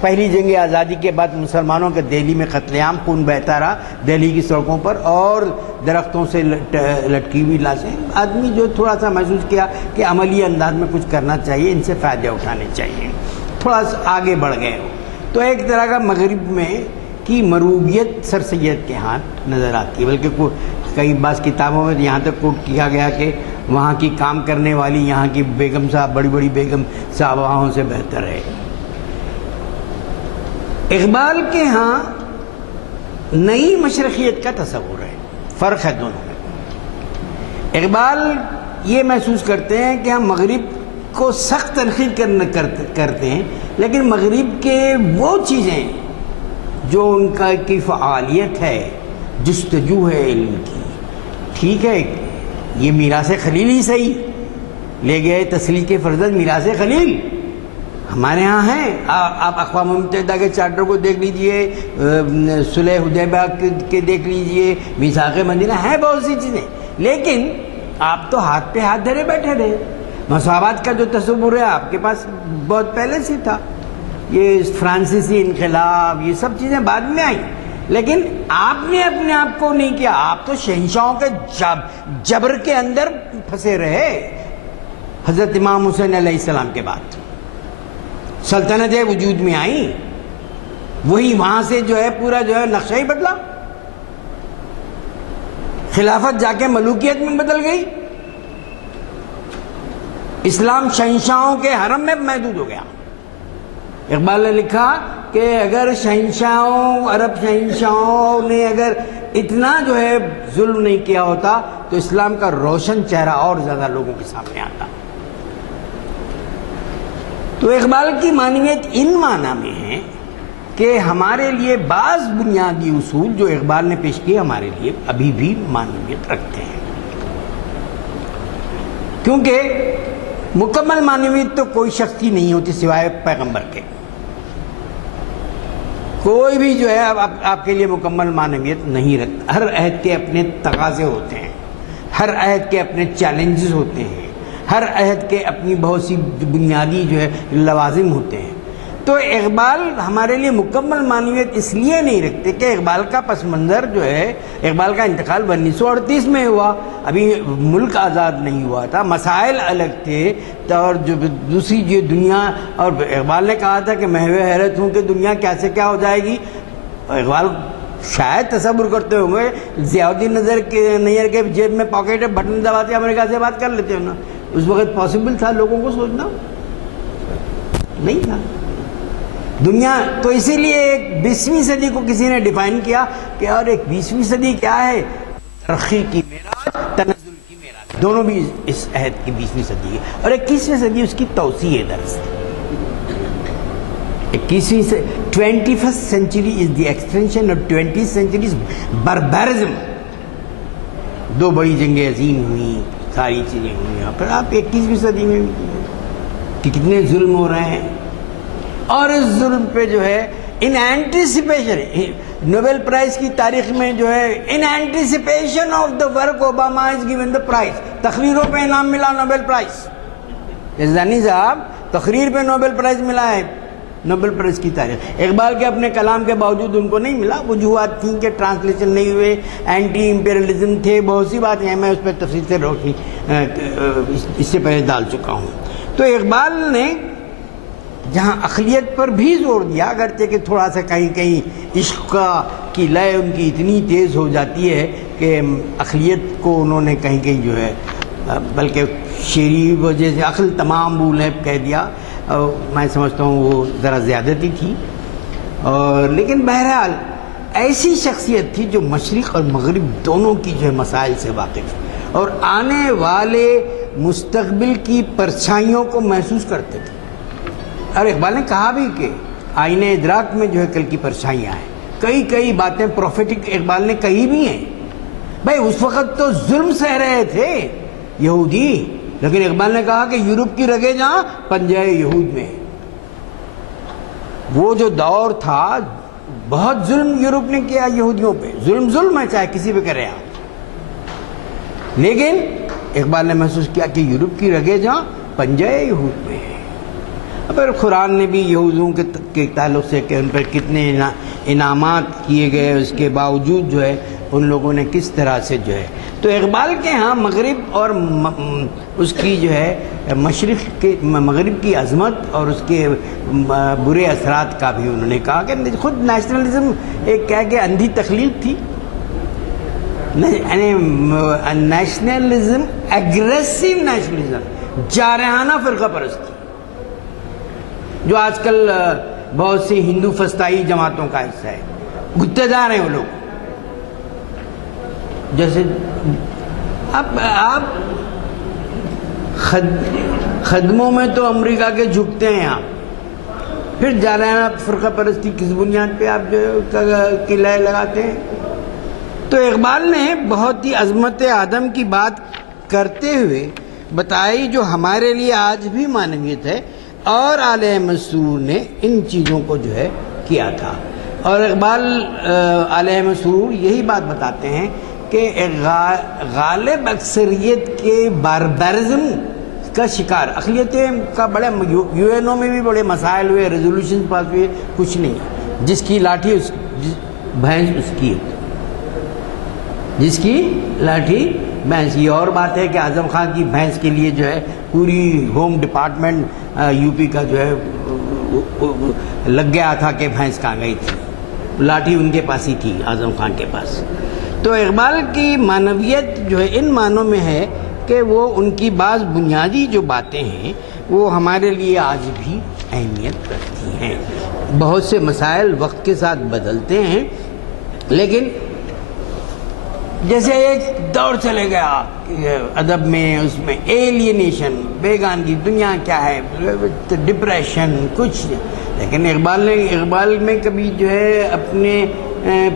پہلی جنگ آزادی کے بعد مسلمانوں کے دہلی میں قتل عام، خون بہتا رہا دہلی کی سڑکوں پر، اور درختوں سے لٹکی ہوئی لاشیں. آدمی جو تھوڑا سا محسوس کیا کہ عملی انداز میں کچھ کرنا چاہیے، ان سے فائدہ اٹھانے چاہیے، تھوڑا سا آگے بڑھ گئے. تو ایک طرح کا مغرب میں کی مروبیت سر سید کے ہاتھ نظر آتی ہے. بلکہ کئی بعض کتابوں میں یہاں تک کوٹ کیا گیا کہ وہاں کی کام کرنے والی یہاں کی بیگم صاحب بڑی بڑی بیگم صاحباؤں سے بہتر ہے. اقبال کے ہاں نئی مشرقیت کا تصور ہے، فرق ہے دونوں میں. اقبال یہ محسوس کرتے ہیں کہ ہم مغرب کو سخت تنقید کرتے ہیں، لیکن مغرب کے وہ چیزیں جو ان کی فعالیت ہے، جستجو ہے علم کی، ٹھیک ہے، یہ میراث خلیل ہی صحیح لے گئے، تسلیق فرزند میراث خلیل ہمارے ہاں ہیں. آپ اقوام متحدہ کے چارٹر کو دیکھ لیجئے، صلح حدیبیہ کے دیکھ لیجئے، میثاق مدینہ، ہیں بہت سی چیزیں. لیکن آپ تو ہاتھ پہ ہاتھ دھرے بیٹھے رہے. مساوات کا جو تصور ہے آپ کے پاس بہت پہلے سے تھا. یہ فرانسیسی انقلاب، یہ سب چیزیں بعد میں آئیں. لیکن آپ نے اپنے آپ کو نہیں کیا، آپ تو شہنشاہوں کے جبر کے اندر پھنسے رہے۔ حضرت امام حسین علیہ السلام کے بعد سلطنتیں وجود میں آئیں، وہی وہاں سے جو ہے پورا جو ہے نقشہ ہی بدلا، خلافت جا کے ملوکیت میں بدل گئی، اسلام شہنشاہوں کے حرم میں محدود ہو گیا۔ اقبال نے لکھا کہ اگر شہنشاہوں، عرب شہنشاہوں نے اگر اتنا جو ہے ظلم نہیں کیا ہوتا تو اسلام کا روشن چہرہ اور زیادہ لوگوں کے سامنے آتا۔ تو اقبال کی معنویت ان معنی میں ہے کہ ہمارے لیے بعض بنیادی اصول جو اقبال نے پیش کیے ہمارے لیے ابھی بھی معنویت رکھتے ہیں، کیونکہ مکمل معنویت تو کوئی شخص کی نہیں ہوتی سوائے پیغمبر کے۔ کوئی بھی جو ہے آپ کے لیے مکمل معنویت نہیں رکھتا۔ ہر عہد کے اپنے تقاضے ہوتے ہیں، ہر عہد کے اپنے چیلنجز ہوتے ہیں، ہر عہد کے اپنی بہت سی بنیادی جو ہے لوازم ہوتے ہیں۔ تو اقبال ہمارے لیے مکمل معنویت اس لیے نہیں رکھتے کہ اقبال کا پس منظر جو ہے، اقبال کا انتقال 1938 میں ہوا، ابھی ملک آزاد نہیں ہوا تھا، مسائل الگ تھے، اور جو دوسری جو دنیا، اور اقبال نے کہا تھا کہ محو حیرت ہوں کہ دنیا کیسے کیا ہو جائے گی۔ اقبال شاید تصور کرتے ہوں گے ضیاء الدین نیر کے جیب میں پاکٹ ہے، بٹن دباتے امریکہ سے بات کر لیتے ہو نا، اس وقت پاسبل تھا لوگوں کو سوچنا؟ نہیں تھا۔ دنیا تو اسی لیے ایک 20ویں صدی کو کسی نے ڈیفائن کیا کہ اور ایک 20ویں صدی کیا ہے؟ ترقی کی معراج، تنزل کی معراج، دونوں بھی اس عہد کی 20ویں صدی ہے، اور 21ویں صدی اس کی توسیع ہے۔ دراصل 21ویں سے 21st century is the extension of 20th century's barbarism۔ دو بڑی جنگیں عظیم ہوئیں، ساری چیزیں ہوئی، پھر آپ 21ویں صدی میں کہ کتنے ظلم ہو رہے ہیں، اور اس ظلم پہ جو ہے ان اینٹیسپیشن، نوبل پرائز کی تاریخ میں جو ہے in anticipation of the work Obama is given the prize, تقریروں پہ انعام ملا نوبل پرائز۔ زانی صاحب تقریر پہ نوبل پرائز ملا ہے، نوبل پرائز کی تاریخ۔ اقبال کے اپنے کلام کے باوجود ان کو نہیں ملا، وجوہات تھیں کہ ٹرانسلیشن نہیں ہوئے، اینٹی امپیریلزم تھے، بہت سی باتیں ہیں، میں اس پہ تفصیل سے روشنی اس سے پہلے ڈال چکا ہوں۔ تو اقبال نے جہاں اقلیت پر بھی زور دیا، اگرچہ کہ تھوڑا سا کہیں کہیں عشق کی لے ان کی اتنی تیز ہو جاتی ہے کہ اقلیت کو انہوں نے کہیں کہیں جو ہے بلکہ شعری وجہ سے عقل تمام بول ہے کہہ دیا، میں سمجھتا ہوں وہ ذرا زیادتی تھی، اور لیکن بہرحال ایسی شخصیت تھی جو مشرق اور مغرب دونوں کی جو ہے مسائل سے واقف، اور آنے والے مستقبل کی پرچھائیوں کو محسوس کرتے تھے۔ اور اقبال نے کہا بھی کہ آئینہ ادراک میں جو ہے کل کی پرچھائیاں ہیں، کئی باتیں پروفیٹک اقبال نے کہی بھی ہیں۔ بھائی اس وقت تو ظلم سہ رہے تھے یہودی، لیکن اقبال نے کہا کہ یورپ کی رگیں جہاں پنجہ یہود میں۔ وہ جو دور تھا بہت ظلم یورپ نے کیا یہودیوں پہ، ظلم ہے چاہے کسی پہ کرے آپ، لیکن اقبال نے محسوس کیا کہ یورپ کی رگیں جہاں پنجہ یہود میں ہیں۔ پھر قرآن نے بھی یہودیوں کے تعلق سے کہ ان پر کتنے انعامات کیے گئے، اس کے باوجود جو ہے ان لوگوں نے کس طرح سے جو ہے، تو اقبال کے ہاں مغرب اور اس کی جو ہے مشرق کے مغرب کی عظمت اور اس کے برے اثرات کا بھی انہوں نے کہا کہ خود نیشنلزم ایک کہہ کہ اندھی تخلیق تھی، یعنی نیشنلزم، ایگریسو نیشنلزم، جارحانہ فرقہ پرستی، جو آج کل بہت سی ہندو فسطائی جماعتوں کا حصہ ہے، گتے دار ہیں وہ لوگ۔ جیسے آپ خدموں میں تو امریکہ کے جھکتے ہیں آپ، پھر جارحانہ فرقہ پرستی کس بنیاد پہ آپ جو قلعہ لگاتے ہیں؟ تو اقبال نے بہت ہی عظمت آدم کی بات کرتے ہوئے بتائی جو ہمارے لیے آج بھی معنویت ہے، اور علیہ مسرور نے ان چیزوں کو جو ہے کیا تھا۔ اور اقبال علیہ مسرور یہی بات بتاتے ہیں کہ غالب اکثریت کے باربرزم کا شکار اقلیتیں کا بڑے یو این او میں بھی بڑے مسائل ہوئے، ریزولوشن پاس ہوئے، کچھ نہیں، جس کی لاٹھی بھینس اس کی، جس کی لاٹھی بھینس کی۔ اور بات ہے کہ اعظم خان کی بھینس کے لیے جو ہے پوری ہوم ڈپارٹمنٹ یو پی کا جو ہے لگ گیا تھا کہ بھینس کہاں گئی تھی، لاٹھی ان کے پاس ہی تھی، اعظم خان کے پاس۔ تو اقبال کی معنویت جو ہے ان معنوں میں ہے کہ وہ ان کی بعض بنیادی جو باتیں ہیں وہ ہمارے لیے آج بھی اہمیت رکھتی ہیں۔ بہت سے مسائل وقت کے ساتھ بدلتے ہیں، لیکن جیسے ایک دور چلے گیا ادب میں، اس میں ایلینیشن، بیگانگی، دنیا کیا ہے، ڈپریشن، کچھ، لیکن اقبال میں کبھی جو ہے اپنے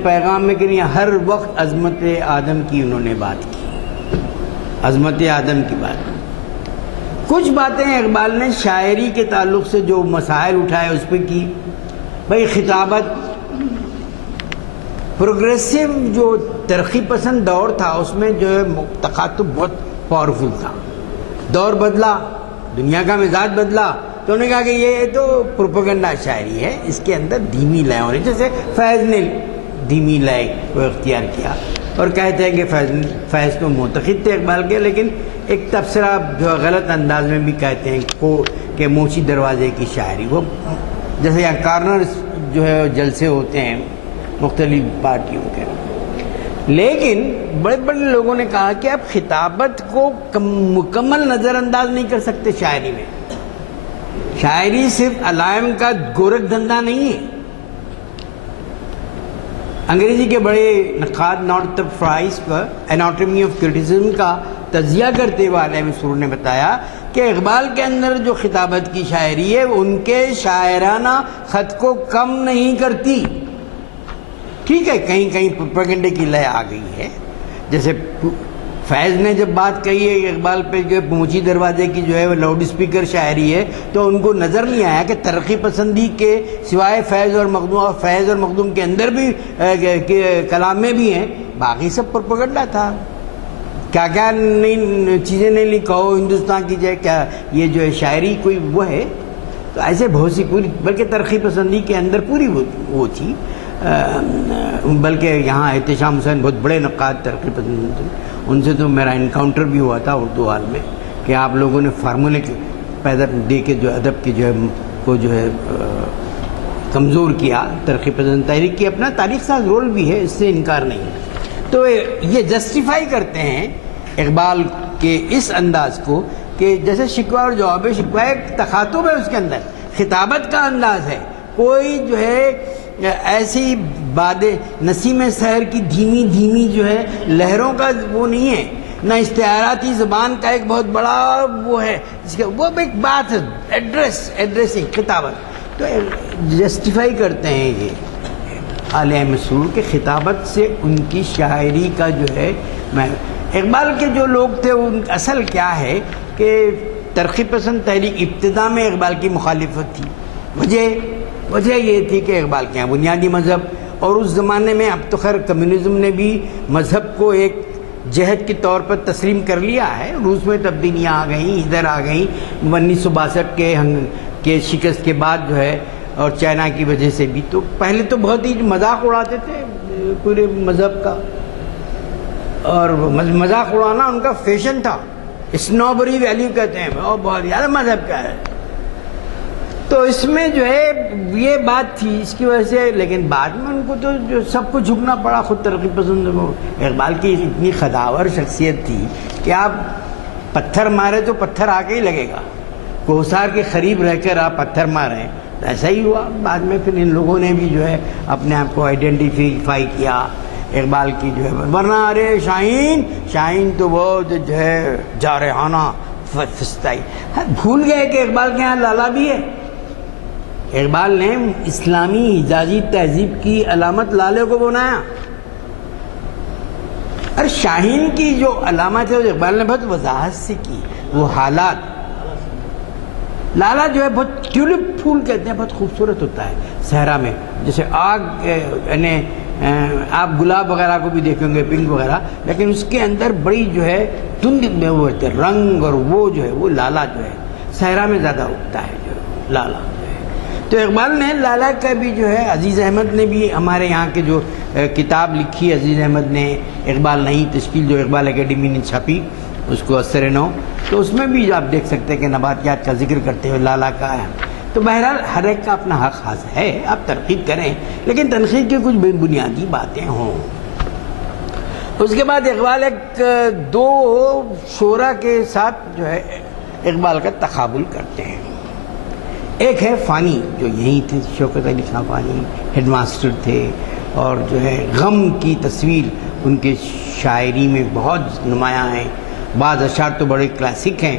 پیغام میں کہ نہیں، ہر وقت عظمت آدم کی انہوں نے بات کی، عظمت آدم کی بات۔ کچھ باتیں اقبال نے شاعری کے تعلق سے جو مسائل اٹھائے اس پہ کی۔ بھائی خطابت، پروگریسو جو ترقی پسند دور تھا اس میں جو ہے تخاطب بہت پاورفل تھا، دور بدلا، دنیا کا مزاج بدلا، تو انہوں نے کہا کہ یہ تو پروپیگنڈا شاعری ہے، اس کے اندر دھیمی لے ہونی، جیسے فیض نے دھیمی لے کو اختیار کیا، اور کہتے ہیں کہ فیض تو معتقد تھے اقبال کے، لیکن ایک تبصرہ جو غلط انداز میں بھی کہتے ہیں کہ موچی دروازے کی شاعری، وہ جیسے یہاں کارنر جو ہے جلسے ہوتے ہیں مختلف پارٹیوں کے، لیکن بڑے بڑے لوگوں نے کہا کہ آپ خطابت کو مکمل نظر انداز نہیں کر سکتے شاعری میں۔ شاعری صرف علائم کا گورکھ دھندا نہیں ہے۔ انگریزی کے بڑے نقاد نارتھر فرائس کا اناٹمی آف کرٹیسزم کا تجزیہ کرتے ہوئے علیہ مسرور نے بتایا کہ اقبال کے اندر جو خطابت کی شاعری ہے ان کے شاعرانہ خط کو کم نہیں کرتی۔ ٹھیک ہے، کہیں کہیں پروپیگنڈے کی لے آ گئی ہے، جیسے فیض نے جب بات کہی ہے اقبال پہ جو موچی دروازے کی جو ہے وہ لاؤڈ اسپیکر شاعری ہے، تو ان کو نظر نہیں آیا کہ ترقی پسندی کے سوائے فیض اور مخدوم کے اندر بھی کلام میں بھی ہیں، باقی سب پروپیگنڈا تھا۔ کیا کیا نئی چیزیں نہیں لکھا ہو ہندوستان کی، جو کیا یہ جو ہے شاعری کوئی وہ ہے، تو ایسے بہت سی پوری، بلکہ ترقی پسندی کے اندر پوری وہ تھی، بلکہ یہاں احتشام حسین بہت بڑے نقاد ترقی پسند تھے، ان سے تو میرا انکاؤنٹر بھی ہوا تھا اردو حال میں کہ آپ لوگوں نے فارمولے پیدا دے کے جو ادب کی جو ہے کو جو ہے کمزور کیا، ترقی پسند تحریک کی اپنا تاریخ ساز رول بھی ہے، اس سے انکار نہیں ہے۔ تو یہ جسٹیفائی کرتے ہیں اقبال کے اس انداز کو کہ جیسے شکوہ اور جواب شکوہ ایک تخاطب ہے، اس کے اندر خطابت کا انداز ہے، کوئی جو ہے ایسی نسیم سحر کی دھیمی دھیمی جو ہے لہروں کا وہ نہیں ہے، نہ استعاراتی زبان کا ایک بہت بڑا وہ ہے، اس کا وہ ایک بات ہے، ایڈریسنگ خطابت۔ تو جسٹیفائی کرتے ہیں یہ علیہ مسرور کے خطابت سے ان کی شاعری کا جو ہے، اقبال کے جو لوگ تھے ان اصل کیا ہے کہ ترقی پسند تحریک ابتدا میں اقبال کی مخالفت تھی، وجہ یہ تھی کہ اقبال کے یہاں بنیادی مذہب، اور اس زمانے میں اب تو خیر کمیونزم نے بھی مذہب کو ایک جہد کے طور پر تسلیم کر لیا ہے، روس میں تبدیلیاں آ گئیں، ادھر آ گئیں 1962 کے شکست کے بعد جو ہے، اور چائنا کی وجہ سے بھی۔ تو پہلے تو بہت ہی مذاق اڑاتے تھے پورے مذہب کا، اور مذاق اڑانا ان کا فیشن تھا، اسنوبری ویلیو کہتے ہیں، اور بہت زیادہ مذہب کا ہے۔ تو اس میں جو ہے یہ بات تھی، اس کی وجہ سے، لیکن بعد میں ان کو تو جو سب کو جھکنا پڑا خود ترقی پسند کو۔ اقبال کی اتنی خداور شخصیت تھی کہ آپ پتھر مارے تو پتھر آ کے ہی لگے گا، کوہسار کے قریب رہ کر آپ پتھر ماریں، ایسا ہی ہوا۔ بعد میں پھر ان لوگوں نے بھی جو ہے اپنے آپ کو آئیڈینٹیفائی کیا اقبال کی جو ہے، ورنہ ارے شاہین تو وہ جو ہے جارحانہ فستائی، بھول گئے کہ اقبال کے ہاں لالا بھی ہے۔ اقبال نے اسلامی حجازی تہذیب کی علامت لالے کو بنایا، اور شاہین کی جو علامت ہے اقبال نے بہت وضاحت سے کی، وہ حالات۔ لالا جو ہے بہت ٹیولپ پھول کہتے ہیں، بہت خوبصورت ہوتا ہے صحرا میں، جیسے آگ، یعنی آپ گلاب وغیرہ کو بھی دیکھیں گے پنک وغیرہ، لیکن اس کے اندر بڑی جو ہے دھند میں وہ ہوتے ہیں رنگ، اور وہ جو ہے وہ لالا جو ہے صحرا میں زیادہ اگتا ہے جو لالا جو ہے۔ تو اقبال نے لالا کا بھی جو ہے، عزیز احمد نے بھی ہمارے یہاں کے جو کتاب لکھی عزیز احمد نے، اقبال نئی تشکیل جو اقبال اکیڈمی نے چھاپی، اس کو اثر نو، تو اس میں بھی آپ دیکھ سکتے ہیں کہ نباتیات کا ذکر کرتے ہوئے لالا کا ہے. تو بہرحال ہر ایک کا اپنا حق خاص ہے، آپ تنقید کریں لیکن تنقید کی کچھ بنیادی باتیں ہوں. اس کے بعد اقبال ایک دو شعراء کے ساتھ جو ہے اقبال کا تقابل کرتے ہیں. ایک ہے فانی، جو یہی تھے، شوکت علی خان فانی ہیڈ ماسٹر تھے، اور جو ہے غم کی تصویر ان کے شاعری میں بہت نمایاں ہیں، بعض اشعار تو بڑے کلاسک ہیں.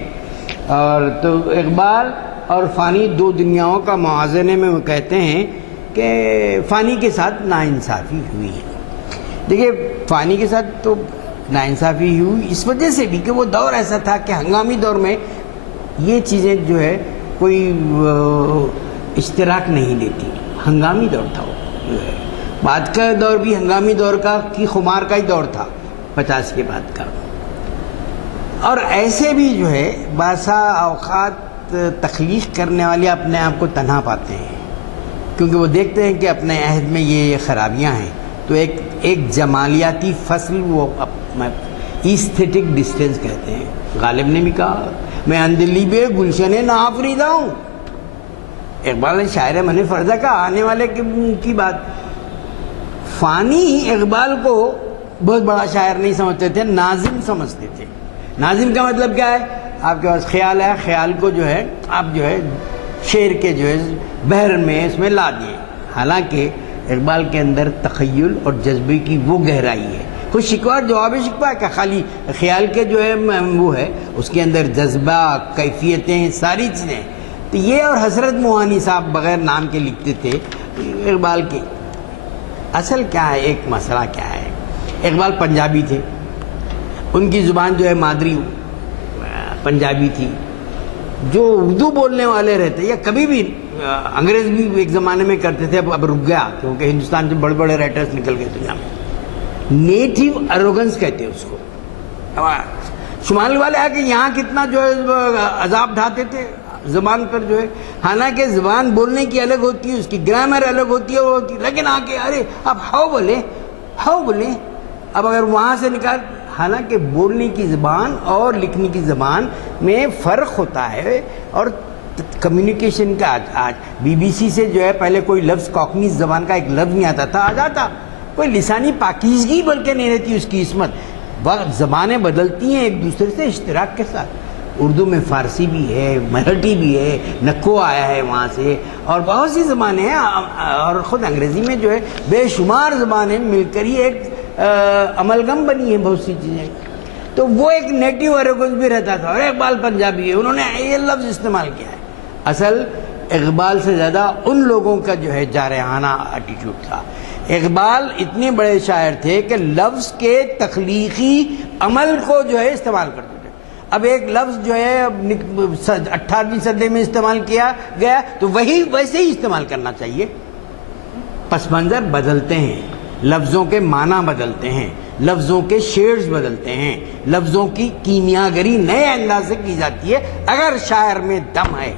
اور تو اقبال اور فانی دو دنیاؤں کا موازنے میں وہ کہتے ہیں کہ فانی کے ساتھ ناانصافی ہوئی ہے. دیکھیے فانی کے ساتھ تو ناانصافی ہوئی اس وجہ سے بھی کہ وہ دور ایسا تھا کہ ہنگامی دور میں یہ چیزیں جو ہے کوئی اشتراک نہیں دیتی. ہنگامی دور تھا وہ جو ہے. بعد کا دور بھی ہنگامی دور کا کی خمار کا ہی دور تھا 50 کے بعد کا. اور ایسے بھی جو ہے بعضا اوقات تخلیق کرنے والے اپنے آپ کو تنہا پاتے ہیں، کیونکہ وہ دیکھتے ہیں کہ اپنے عہد میں یہ خرابیاں ہیں. تو ایک جمالیاتی فصل وہ ایستھیٹک ڈسٹینس کہتے ہیں. غالب نے بھی کہا میں اندلی بے گلشن نہ آفریدہ ہوں. اقبال نے شاعر من فردہ کا آنے والے کی بات. فانی اقبال کو بہت بڑا شاعر نہیں سمجھتے تھے، ناظم سمجھتے تھے. ناظم کا مطلب کیا ہے؟ آپ کے پاس خیال ہے، خیال کو جو ہے آپ جو ہے شعر کے جو ہے بحر میں اس میں لا دیے. حالانکہ اقبال کے اندر تخیل اور جذبے کی وہ گہرائی ہے. کچھ شکوہ جواب شکوہ ہے کہ خالی خیال کے جو ہے وہ ہے، اس کے اندر جذبہ، کیفیتیں، ساری چیزیں. تو یہ اور حسرت موہانی صاحب بغیر نام کے لکھتے تھے اقبال کے. اصل کیا ہے، ایک مسئلہ کیا ہے، اقبال پنجابی تھے، ان کی زبان جو ہے مادری پنجابی تھی. جو اردو بولنے والے رہتے یا کبھی بھی انگریز بھی ایک زمانے میں کرتے تھے، اب رک گیا کیونکہ ہندوستان سے بڑے بڑے رائٹرز نکل گئے دنیا میں. نیٹیو اروگنس کہتے ہیں اس کو. شمال والے آ کے یہاں کتنا جو ہے عذاب ڈھاتے تھے زبان پر جو ہے، حالانکہ زبان بولنے کی الگ ہوتی ہے، اس کی گرامر الگ ہوتی ہے، وہ ہوتی ہے، لیکن آ کے ارے اب ہاؤ بولے. اب اگر وہاں سے نکال، حالانکہ بولنے کی زبان اور لکھنے کی زبان میں فرق ہوتا ہے. اور کمیونیکیشن کا آج بی بی سی سے جو ہے پہلے کوئی لفظ کوکنی زبان کا ایک لفظ نہیں آتا تھا، آ جاتا. کوئی لسانی پاکیزگی بلکہ نہیں رہتی اس کی عصمت. وقت زبانیں بدلتی ہیں ایک دوسرے سے اشتراک کے ساتھ. اردو میں فارسی بھی ہے، مراٹھی بھی ہے، نکو آیا ہے وہاں سے، اور بہت سی زبانیں ہیں. اور خود انگریزی میں جو ہے بے شمار زبانیں مل کر ہی ایک املگم بنی ہیں بہت سی چیزیں. تو وہ ایک نیٹیو اروگنس بھی رہتا تھا. اور اقبال پنجابی ہے، انہوں نے یہ لفظ استعمال کیا ہے. اصل اقبال سے زیادہ ان لوگوں کا جو ہے جارحانہ ایٹیٹیوڈ تھا. اقبال اتنے بڑے شاعر تھے کہ لفظ کے تخلیقی عمل کو جو ہے استعمال کرتے تھے. اب ایک لفظ جو ہے 18ویں صدی میں استعمال کیا گیا تو وہی ویسے ہی استعمال کرنا چاہیے. پس منظر بدلتے ہیں، لفظوں کے معنی بدلتے ہیں، لفظوں کے شیڈز بدلتے ہیں، لفظوں کی کیمیاگری نئے انداز سے کی جاتی ہے اگر شاعر میں دم ہے.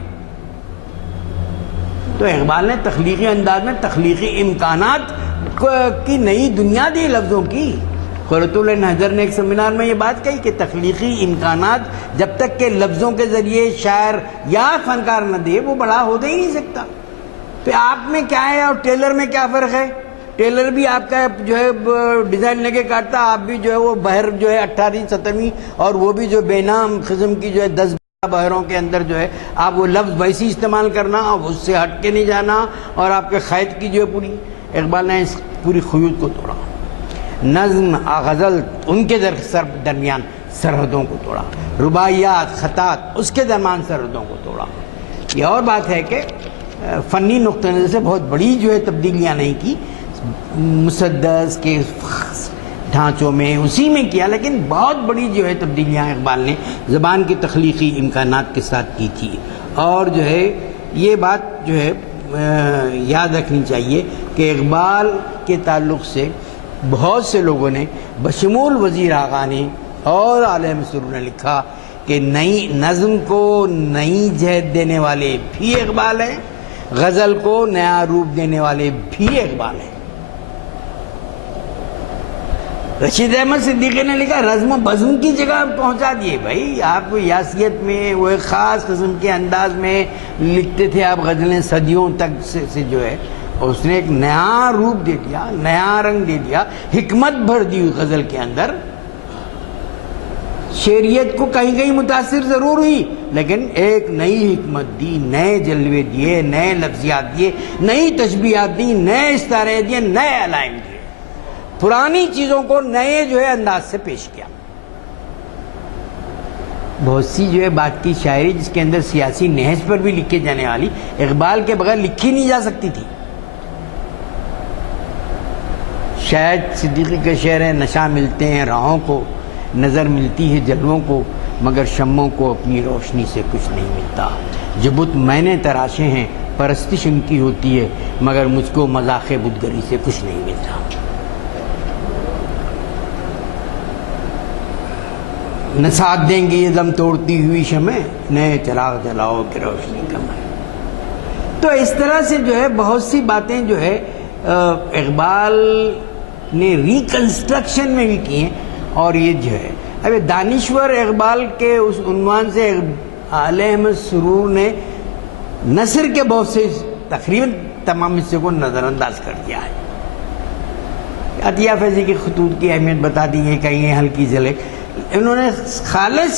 تو اقبال نے تخلیقی انداز میں تخلیقی امکانات کی نئی دنیا دی لفظوں کی. قرۃ العین حیدر نے ایک سیمینار میں یہ بات کہی کہ تخلیقی امکانات جب تک کہ لفظوں کے ذریعے شاعر یا فنکار نہ دے وہ بڑا ہو ہی نہیں سکتا. پھر آپ میں کیا ہے اور ٹیلر میں کیا فرق ہے؟ ٹیلر بھی آپ کا جو ہے ڈیزائن لے کے کاٹتا، آپ بھی جو ہے وہ بہر جو ہے 18ویں 17ویں، اور وہ بھی جو بے نام قسم کی جو ہے 10 بہروں کے اندر جو ہے آپ وہ لفظ ویسے استعمال کرنا، اور اس سے ہٹ کے نہیں جانا، اور آپ کے خیط کی جو ہے پوری. اقبال نے اس پوری خیوط کو توڑا. نظم غزل ان کے درمیان سرحدوں کو توڑا، رباعیات خطات اس کے درمیان سرحدوں کو توڑا. یہ اور بات ہے کہ فنی نقطہ نظر سے بہت بڑی جو ہے تبدیلیاں نہیں کی، مسدس کے ڈھانچوں میں اسی میں کیا، لیکن بہت بڑی جو ہے تبدیلیاں اقبال نے زبان کی تخلیقی امکانات کے ساتھ کی تھی. اور جو ہے یہ بات جو ہے یاد رکھنی چاہیے کہ اقبال کے تعلق سے بہت سے لوگوں نے بشمول وزیر آغا نے اور علیہ مسرور نے لکھا کہ نئی نظم کو نئی جہت دینے والے بھی اقبال ہیں، غزل کو نیا روپ دینے والے بھی اقبال ہیں. رشید احمد صدیقی نے لکھا رزم و بزم کی جگہ پہنچا دیے بھائی آپ کو یاسیت میں، وہ ایک خاص قسم کے انداز میں لکھتے تھے آپ غزلیں صدیوں تک سے جو ہے، اور اس نے ایک نیا روپ دے دیا، نیا رنگ دے دیا، حکمت بھر دی غزل کے اندر. شعریت کو کہیں کہیں متاثر ضرور ہوئی لیکن ایک نئی حکمت دی، نئے جلوے دیے، نئے لفظیات دیے، نئی تشبیہات دی، نئے استعارے دیے، نئے علائم دیے، پرانی چیزوں کو نئے جو ہے انداز سے پیش کیا. بہت سی جو ہے بات کی شاعری جس کے اندر سیاسی نہج پر بھی لکھے جانے والی اقبال کے بغیر لکھی نہیں جا سکتی تھی. شاید صدیقی کا شعر ہے نشہ ملتے ہیں راہوں کو، نظر ملتی ہے جلووں کو، مگر شموں کو اپنی روشنی سے کچھ نہیں ملتا. جو بت میں نے تراشے ہیں پرستش ان کی ہوتی ہے، مگر مجھ کو مذاق بتگری سے کچھ نہیں ملتا. نہ ساتھ دیں گے یہ دم توڑتی ہوئی شمع، نئے چراغ جلاؤ کہ روشنی کم ہے. تو اس طرح سے جو ہے بہت سی باتیں جو ہے اقبال نے ریکنسٹرکشن میں بھی کی ہیں. اور یہ جو ہے اب دانشور اقبال کے اس عنوان سے علیہ احمد سرور نے نثر کے بہت سے تقریباً تمام حصے کو نظر انداز کر دیا ہے. عطیہ فیضی کے خطوط کی اہمیت بتا دی ہے، کہیں ہلکی جھلک. انہوں نے خالص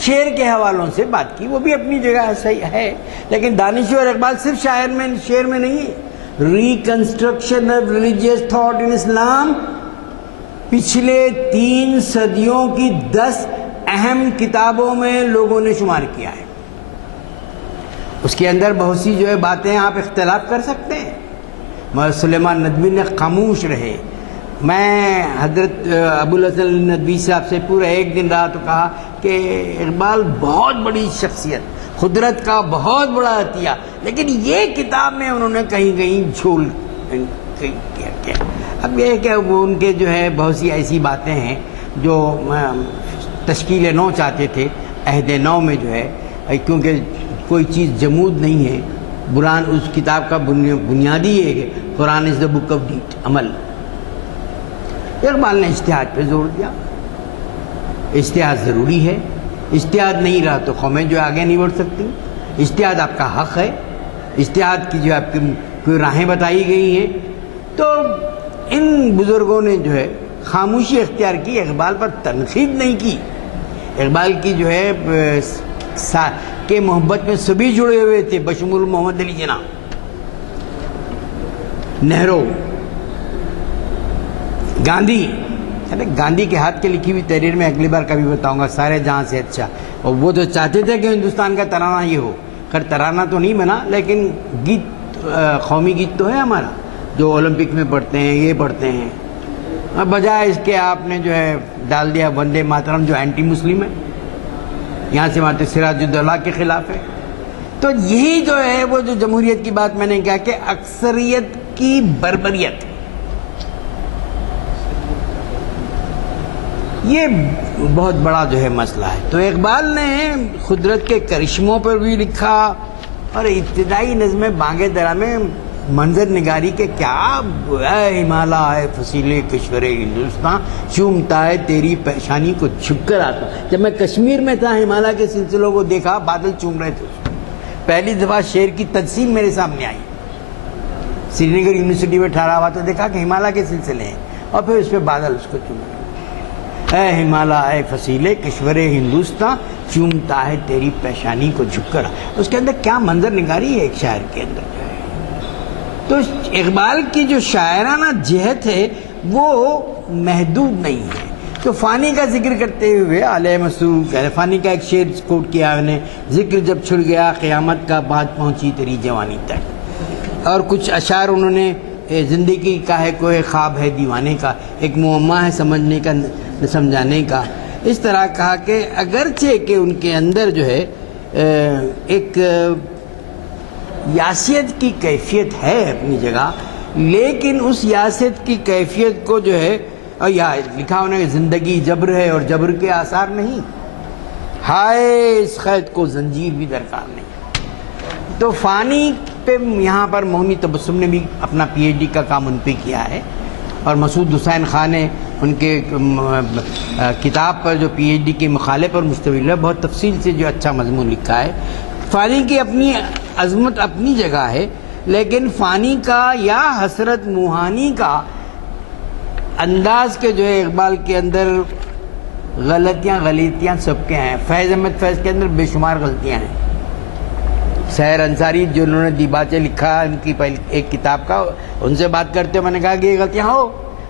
شعر کے حوالوں سے بات کی، وہ بھی اپنی جگہ صحیح ہے، لیکن دانشور اقبال صرف شعر میں نہیں ہے. Reconstruction of religious thought in Islam پچھلے 3 صدیوں کی 10 اہم کتابوں میں لوگوں نے شمار کیا ہے. اس کے اندر بہت سی جو ہے باتیں آپ اختلاف کر سکتے ہیں، مگر سلیمان ندوی نے خاموش رہے. میں حضرت ابوالحسن ندوی صاحب سے پورا ایک دن رہا تو کہا کہ اقبال بہت بڑی شخصیت، قدرت کا بہت بڑا عطیہ، لیکن یہ کتاب میں انہوں نے کہیں کہیں جھول کیا. اب یہ ہے کہ وہ ان کے جو ہے بہت سی ایسی باتیں ہیں جو تشکیل نو چاہتے تھے عہد نو میں جو ہے، کیونکہ کوئی چیز جمود نہیں ہے. قرآن اس کتاب کا بنیادی ہے کہ قرآن از دا بک آف ڈیٹ، عمل. اقبال نے اجتہاد پہ زور دیا. اجتہاد ضروری ہے، اجتہاد نہیں رہا تو قومیں جو آگے نہیں بڑھ سکتی. اجتہاد آپ کا حق ہے، اجتہاد کی جو آپ کی کوئی راہیں بتائی گئی ہیں. تو ان بزرگوں نے جو ہے خاموشی اختیار کی، اقبال پر تنقید نہیں کی. اقبال کی جو ہے کہ محبت میں سبھی جڑے ہوئے تھے بشمول محمد علی جناح، نہرو، گاندھی. گاندھی کے ہاتھ کے لکھی ہوئی تحریر میں اگلی بار کبھی بتاؤں گا، سارے جہاں سے اچھا. اور وہ تو چاہتے تھے کہ ہندوستان کا ترانہ یہ ہو. خیر ترانہ تو نہیں بنا، لیکن گیت، قومی گیت تو ہے ہمارا، جو اولمپک میں پڑھتے ہیں، یہ پڑھتے ہیں. اب بجائے اس کے آپ نے جو ہے ڈال دیا وندے ماترم، جو اینٹی مسلم ہے، یہاں سے ماتے سراج الدولہ کے خلاف ہے. تو یہی جو ہے وہ جو جمہوریت کی بات میں نے کہا کہ اکثریت کی بربریت، یہ بہت بڑا جو ہے مسئلہ ہے. تو اقبال نے قدرت کے کرشموں پر بھی لکھا، اور ابتدائی نظم بانگ درا میں منظر نگاری کے کیا، اے ہمالا اے فصیل کشور ہندوستان، چومتا ہے تیری پیشانی کو جھک کر آتا. جب میں کشمیر میں تھا ہمالا کے سلسلوں کو دیکھا، بادل چوم رہے تھے. پہلی دفعہ شعر کی تجسیم میرے سامنے آئی. سری نگر یونیورسٹی میں ٹھہرا ہوا تو دیکھا کہ ہمالا کے سلسلے ہیں، اور پھر اس پہ بادل اس کو چوم رہے. اے ہمالا اے فصیل کشور ہندوستان، چومتا ہے تیری پیشانی کو جھک کر. اس کے اندر کیا منظر نگاری ہے ایک شاعر کے اندر جو ہے. تو اقبال کی جو شاعرانہ جہت ہے وہ محدود نہیں ہے. تو فانی کا ذکر کرتے ہوئے علیہ مسرور فانی کا ایک شعر کوٹ کیا انہوں نے، ذکر جب چھڑ گیا قیامت کا بات پہنچی تیری جوانی تک. اور کچھ اشعار انہوں نے زندگی کا ہے کوئی خواب ہے دیوانے کا، ایک معمہ ہے سمجھنے کا سمجھانے کا. اس طرح کہا کہ اگرچہ کہ ان کے اندر جو ہے ایک یاسیت کی کیفیت ہے اپنی جگہ، لیکن اس یاسیت کی کیفیت کو جو ہے، اور یا لکھا انہوں نے زندگی جبر ہے اور جبر کے آثار نہیں، ہائے اس قید کو زنجیر بھی درکار نہیں. تو فانی پہ یہاں پر موہنی تبسم نے بھی اپنا پی ایچ ڈی کا کام ان پہ کیا ہے، اور مسعود حسین خان نے ان کے کتاب پر جو پی ایچ ڈی کے مقالے پر مشتمل ہے، بہت تفصیل سے جو اچھا مضمون لکھا ہے۔ فانی کی اپنی عظمت اپنی جگہ ہے، لیکن فانی کا یا حسرت موہانی کا انداز کے جو ہے اقبال کے اندر غلطیاں سب کے ہیں۔ فیض احمد فیض کے اندر بے شمار غلطیاں ہیں۔ سحر انصاری جو انہوں نے دیباچے لکھا ان کی ایک کتاب کا، ان سے بات کرتے میں نے کہا کہ یہ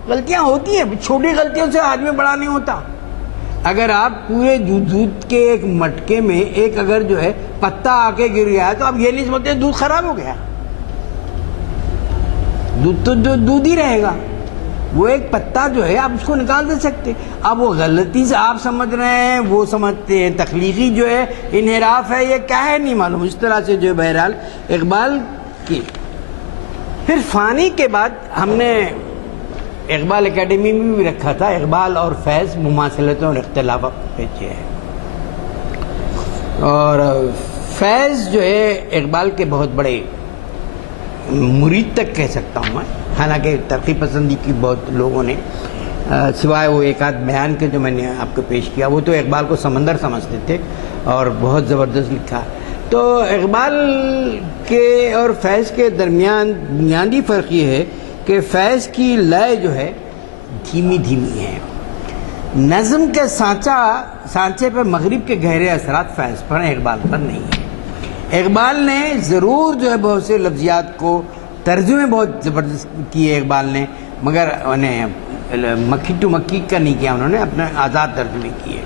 غلطیاں ہوتی ہیں، چھوٹی غلطیوں سے آدمی بڑا نہیں ہوتا۔ اگر آپ پورے دودھ کے ایک مٹکے میں ایک اگر جو ہے پتا آ کے گر گیا ہے تو آپ یہ نہیں سمجھتے دودھ خراب ہو گیا، دودھ تو دودھ ہی رہے گا، وہ ایک پتا جو ہے آپ اس کو نکال دے سکتے۔ اب وہ غلطی سے آپ سمجھ رہے ہیں، وہ سمجھتے ہیں تخلیقی جو ہے انحراف ہے، یہ کیا ہے نہیں معلوم، اس طرح سے جو بہرحال اقبال کی۔ پھر فانی کے بعد ہم نے اقبال اکیڈمی میں بھی رکھا تھا اقبال اور فیض مماثلتوں اور اختلافات پیچھے ہے، اور فیض جو ہے اقبال کے بہت بڑے مرید تک کہہ سکتا ہوں میں، حالانکہ ترقی پسندی کی بہت لوگوں نے سوائے وہ ایک آدھ بیان کے جو میں نے آپ کو پیش کیا، وہ تو اقبال کو سمندر سمجھتے تھے اور بہت زبردست لکھا۔ تو اقبال کے اور فیض کے درمیان بنیادی فرق یہ ہے کہ فیض کی لے جو ہے دھیمی ہے، نظم کے سانچے پہ مغرب کے گہرے اثرات فیض پر ہیں، اقبال پر نہیں ہے۔ اقبال نے ضرور جو ہے بہت سے لفظیات کو ترجمے بہت زبردست کیے اقبال نے، مگر انہیں مکھی ٹو مکھی کا نہیں کیا، انہوں نے اپنے آزاد ترجمے کیے،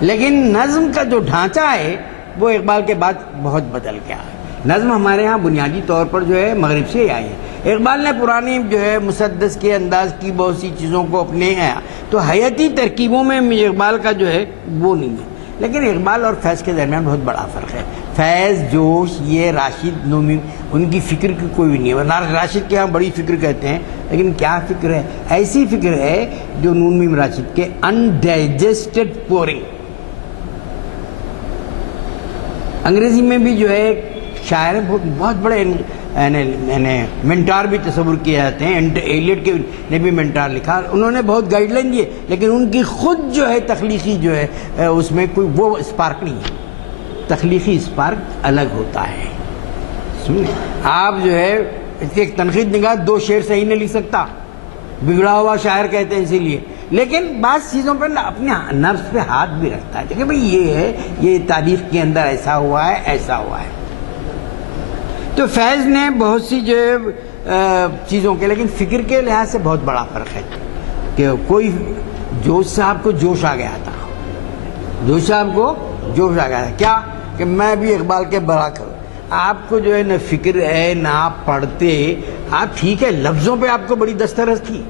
لیکن نظم کا جو ڈھانچہ ہے وہ اقبال کے بعد بہت بدل گیا ہے۔ نظم ہمارے ہاں بنیادی طور پر جو ہے مغرب سے ہی آئی ہے۔ اقبال نے پرانی جو ہے مسدس کے انداز کی بہت سی چیزوں کو اپنایا، تو حیاتی ترکیبوں میں اقبال کا جو ہے وہ نہیں ہے، لیکن اقبال اور فیض کے درمیان بہت بڑا فرق ہے۔ فیض جوش یہ راشد نومی ان کی فکر کی کوئی نہیں ہے، راشد کے ہاں بڑی فکر کہتے ہیں، لیکن کیا فکر ہے؟ ایسی فکر ہے جو نون میم راشد کے انڈائجسٹڈ پورنگ۔ انگریزی میں بھی جو ہے شاعر بہت بڑے منٹار بھی تصور کیے جاتے ہیں، ایلیٹ کے نے بھی منٹار لکھا، انہوں نے بہت گائیڈ لائن دیے، لیکن ان کی خود جو ہے تخلیقی جو ہے اس میں کوئی وہ اسپارک نہیں ہے، تخلیقی اسپارک الگ ہوتا ہے۔ آپ جو ہے اس کی ایک تنقید نگاہ، دو شعر صحیح نہیں لکھ سکتا، بگڑا ہوا شاعر کہتے ہیں اسی لیے، لیکن بعض چیزوں پر اپنے نفس پہ ہاتھ بھی رکھتا ہے کہ بھئی یہ ہے، یہ تاریخ کے اندر ایسا ہوا ہے، ایسا ہوا ہے۔ تو فیض نے بہت سی جو ہے چیزوں کے، لیکن فکر کے لحاظ سے بہت بڑا فرق ہے کہ کوئی جوش صاحب کو جوش آ گیا تھا، جوش صاحب کو جوش آ گیا تھا کیا کہ میں بھی اقبال کے برا کروں۔ آپ کو جو ہے نہ فکر ہے نہ آپ پڑھتے، آپ ٹھیک ہے لفظوں پہ آپ کو بڑی دسترس تھی،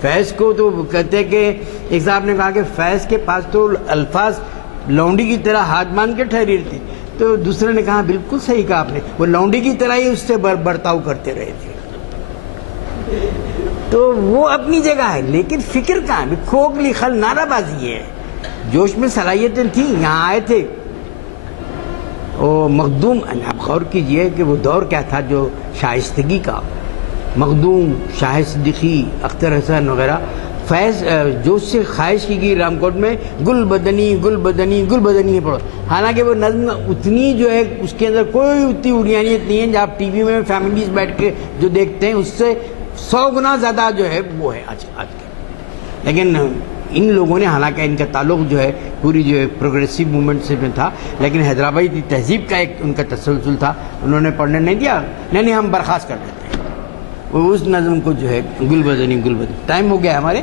فیض کو تو کہتے کہ ایک صاحب نے کہا کہ فیض کے پاس تو الفاظ لونڈی کی طرح ہاتھ باندھ کے ٹھہرے تھے، تو دوسرے نے کہا بالکل صحیح کہا آپ نے، وہ لونڈی کی طرح ہی اس سے برتاؤ کرتے رہے تھے، تو وہ اپنی جگہ ہے، لیکن فکر کہاں ہے؟ کھوکھلی خل نعرہ بازی ہے، جوش میں صلاحیتیں تھیں، یہاں آئے تھے۔ وہ مخدوم، آپ غور کیجئے کہ وہ دور کیا تھا جو شائستگی کا، مخدوم، شاہ صدیقی، اختر حسن وغیرہ، فیض جوش سے خواہش کی گئی رام کوٹ میں گل بدنی گل بدنی گل بدنی پڑھو، حالانکہ وہ نظم اتنی جو ہے اس کے اندر کوئی اتنی اڑیانیت نہیں ہے، جب آپ ٹی وی میں فیملیز بیٹھ کے جو دیکھتے ہیں اس سے 100 گنا زیادہ جو ہے وہ ہے آج کے۔ لیکن ان لوگوں نے، حالانکہ ان کا تعلق جو ہے پوری جو ہے پروگریسو موومنٹ سے میں تھا، لیکن حیدرآبادی تہذیب کا ایک ان کا تسلسل تھا، انہوں نے پڑھنے نہیں دیا، نہیں ہم برخاست کر دیتے ہیں، وہ اس نظم کو جو ہے گل بدنی گل بدنی۔ ٹائم ہو گیا ہمارے،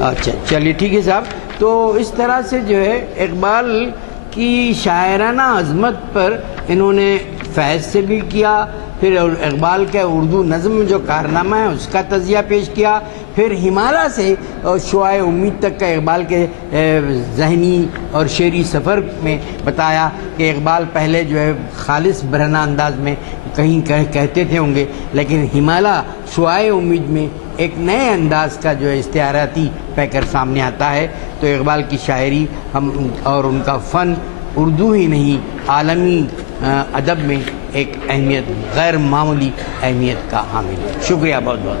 اچھا چلیے ٹھیک ہے صاحب۔ تو اس طرح سے جو ہے اقبال کی شاعرانہ عظمت پر انہوں نے فیض سے بھی کیا، پھر اقبال کے اردو نظم میں جو کارنامہ ہے اس کا تجزیہ پیش کیا، پھر ہمالیہ سے شعاع امید تک کا اقبال کے ذہنی اور شعری سفر میں بتایا کہ اقبال پہلے جو ہے خالص برہنہ انداز میں کہیں کہتے تھے ہوں گے، لیکن ہمالیہ شعاع امید میں ایک نئے انداز کا جو ہے استعاراتی پیکر سامنے آتا ہے۔ تو اقبال کی شاعری ہم اور ان کا فن اردو ہی نہیں عالمی ادب میں ایک اہمیت، غیر معمولی اہمیت کا حامل ہے۔ شکریہ بہت بہت۔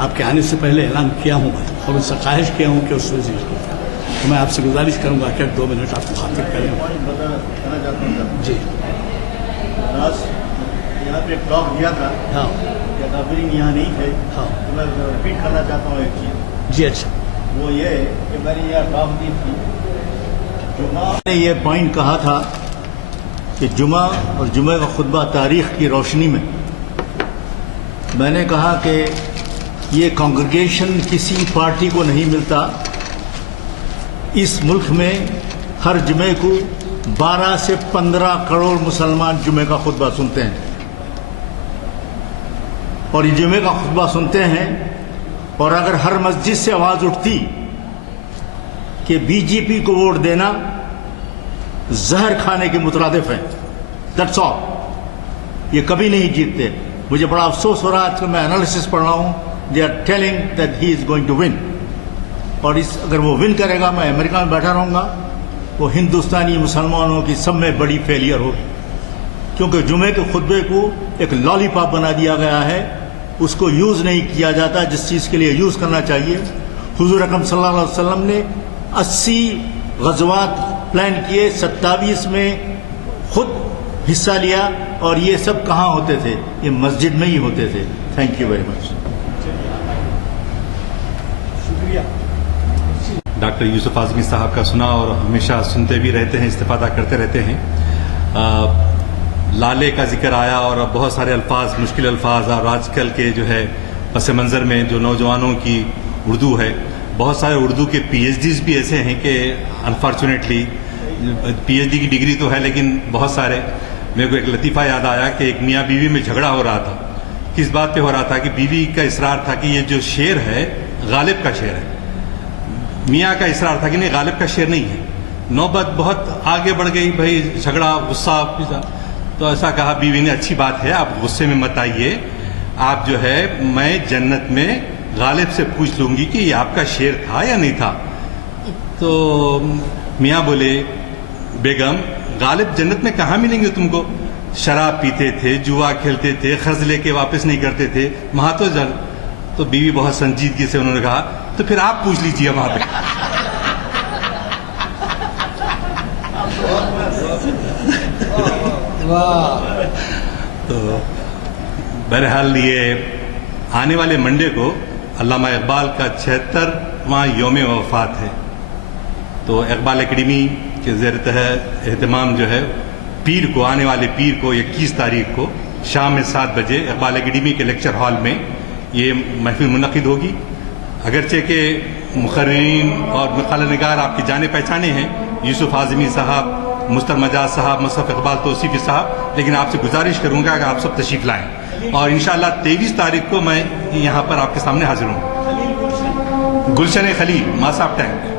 آپ کے آنے سے پہلے اعلان کیا ہوں اور ان سے خواہش کیا ہوں کہ اس وزیر کو تو میں آپ سے گزارش کروں گا کہ 2 منٹ آپ مخاطب کریں. جی یہاں پہ ایک ٹاک دیا تھا ہاں کہ ناظرین یہاں نہیں تھے ہاں تو میں رپیٹ کرنا چاہتا ہوں ایک چیز. جی اچھا وہ یہ ہے کہ میں نے یہاں ٹاک دی تھی جمعہ نے یہ پوائنٹ کہا تھا کہ جمعہ اور جمعہ کا خطبہ تاریخ کی روشنی میں نے کہا کہ یہ کانگریگیشن کسی پارٹی کو نہیں ملتا. اس ملک میں ہر جمعے کو 12 سے 15 کروڑ مسلمان جمعے کا خطبہ سنتے ہیں اور یہ جمعے کا خطبہ سنتے ہیں. اور اگر ہر مسجد سے آواز اٹھتی کہ بی جے پی کو ووٹ دینا زہر کھانے کے مترادف ہے, دیٹس آل, یہ کبھی نہیں جیتتے. مجھے بڑا افسوس ہو رہا ہے کہ میں انالیسس پڑھ رہا ہوں, they are telling that he is going to win. اور اگر وہ ون کرے گا میں امریکہ میں بیٹھا رہوں گا, وہ ہندوستانی مسلمانوں کی سب میں بڑی فیلئر ہوگی, کیونکہ جمعے کے خطبے کو ایک لالی پاپ بنا دیا گیا ہے. اس کو یوز نہیں کیا جاتا جس چیز کے لیے یوز کرنا چاہیے. حضور اکرم صلی اللہ علیہ وسلم نے 80 غزوات پلان کیے, 27 میں خود حصہ لیا, اور یہ سب کہاں ہوتے تھے؟ یہ مسجد میں ہی ہوتے تھے. Thank you very much. Doctor Yusuf Azmi صاحب کا سنا اور ہمیشہ سنتے بھی رہتے ہیں, استفادہ کرتے رہتے ہیں. لالے کا ذکر آیا اور بہت سارے الفاظ, مشکل الفاظ, اور آج کل کے جو ہے پس منظر میں جو نوجوانوں کی اردو ہے, بہت سارے اردو کے پی ایچ ڈیز بھی ایسے ہیں کہ انفارچونیٹلی پی ایچ ڈی کی ڈگری تو ہے لیکن بہت سارے. میرے کو ایک لطیفہ یاد آیا کہ ایک میاں بیوی میں جھگڑا ہو رہا تھا. کس بات پہ ہو رہا تھا کہ بیوی کا اصرار تھا کہ یہ جو شعر ہے غالب کا شعر ہے, میاں کا اصرار تھا کہ نہیں غالب کا شعر نہیں ہے. نوبت بہت آگے بڑھ گئی, بھائی جھگڑا, غصہ, تو ایسا کہا بیوی نے اچھی بات ہے آپ غصے میں مت آئیے, آپ جو ہے میں جنت میں غالب سے پوچھ لوں گی کہ یہ آپ کا شعر تھا یا نہیں تھا. تو میاں بولے بیگم غالب جنت میں کہاں ملیں گے تم کو, شراب پیتے تھے, جوا کھیلتے تھے, قرض لے کے واپس نہیں کرتے تھے, وہاں تو تو بیوی بہت سنجیدگی سے انہوں نے کہا تو پھر آپ پوچھ لیجئے وہاں پہ. تو بہرحال یہ آنے والے منڈے کو علامہ اقبال کا 76واں یوم وفات ہے. تو اقبال اکیڈمی کے زیر تحت اہتمام جو ہے پیر کو, آنے والے پیر کو 21 تاریخ کو شام میں 7 بجے اقبال اکیڈمی کے لیکچر ہال میں یہ محفل منعقد ہوگی. اگرچہ کہ مقررین اور مقالہ نگار آپ کے جانے پہچانے ہیں, یوسف اعظمی صاحب, مستر مجاز صاحب, مصطف اقبال توصیفی صاحب, لیکن آپ سے گزارش کروں گا کہ آپ سب تشریف لائیں اور انشاءاللہ 23 تاریخ کو میں یہاں پر آپ کے سامنے حاضر ہوں. گلشن خلیل, ماساب ٹینک.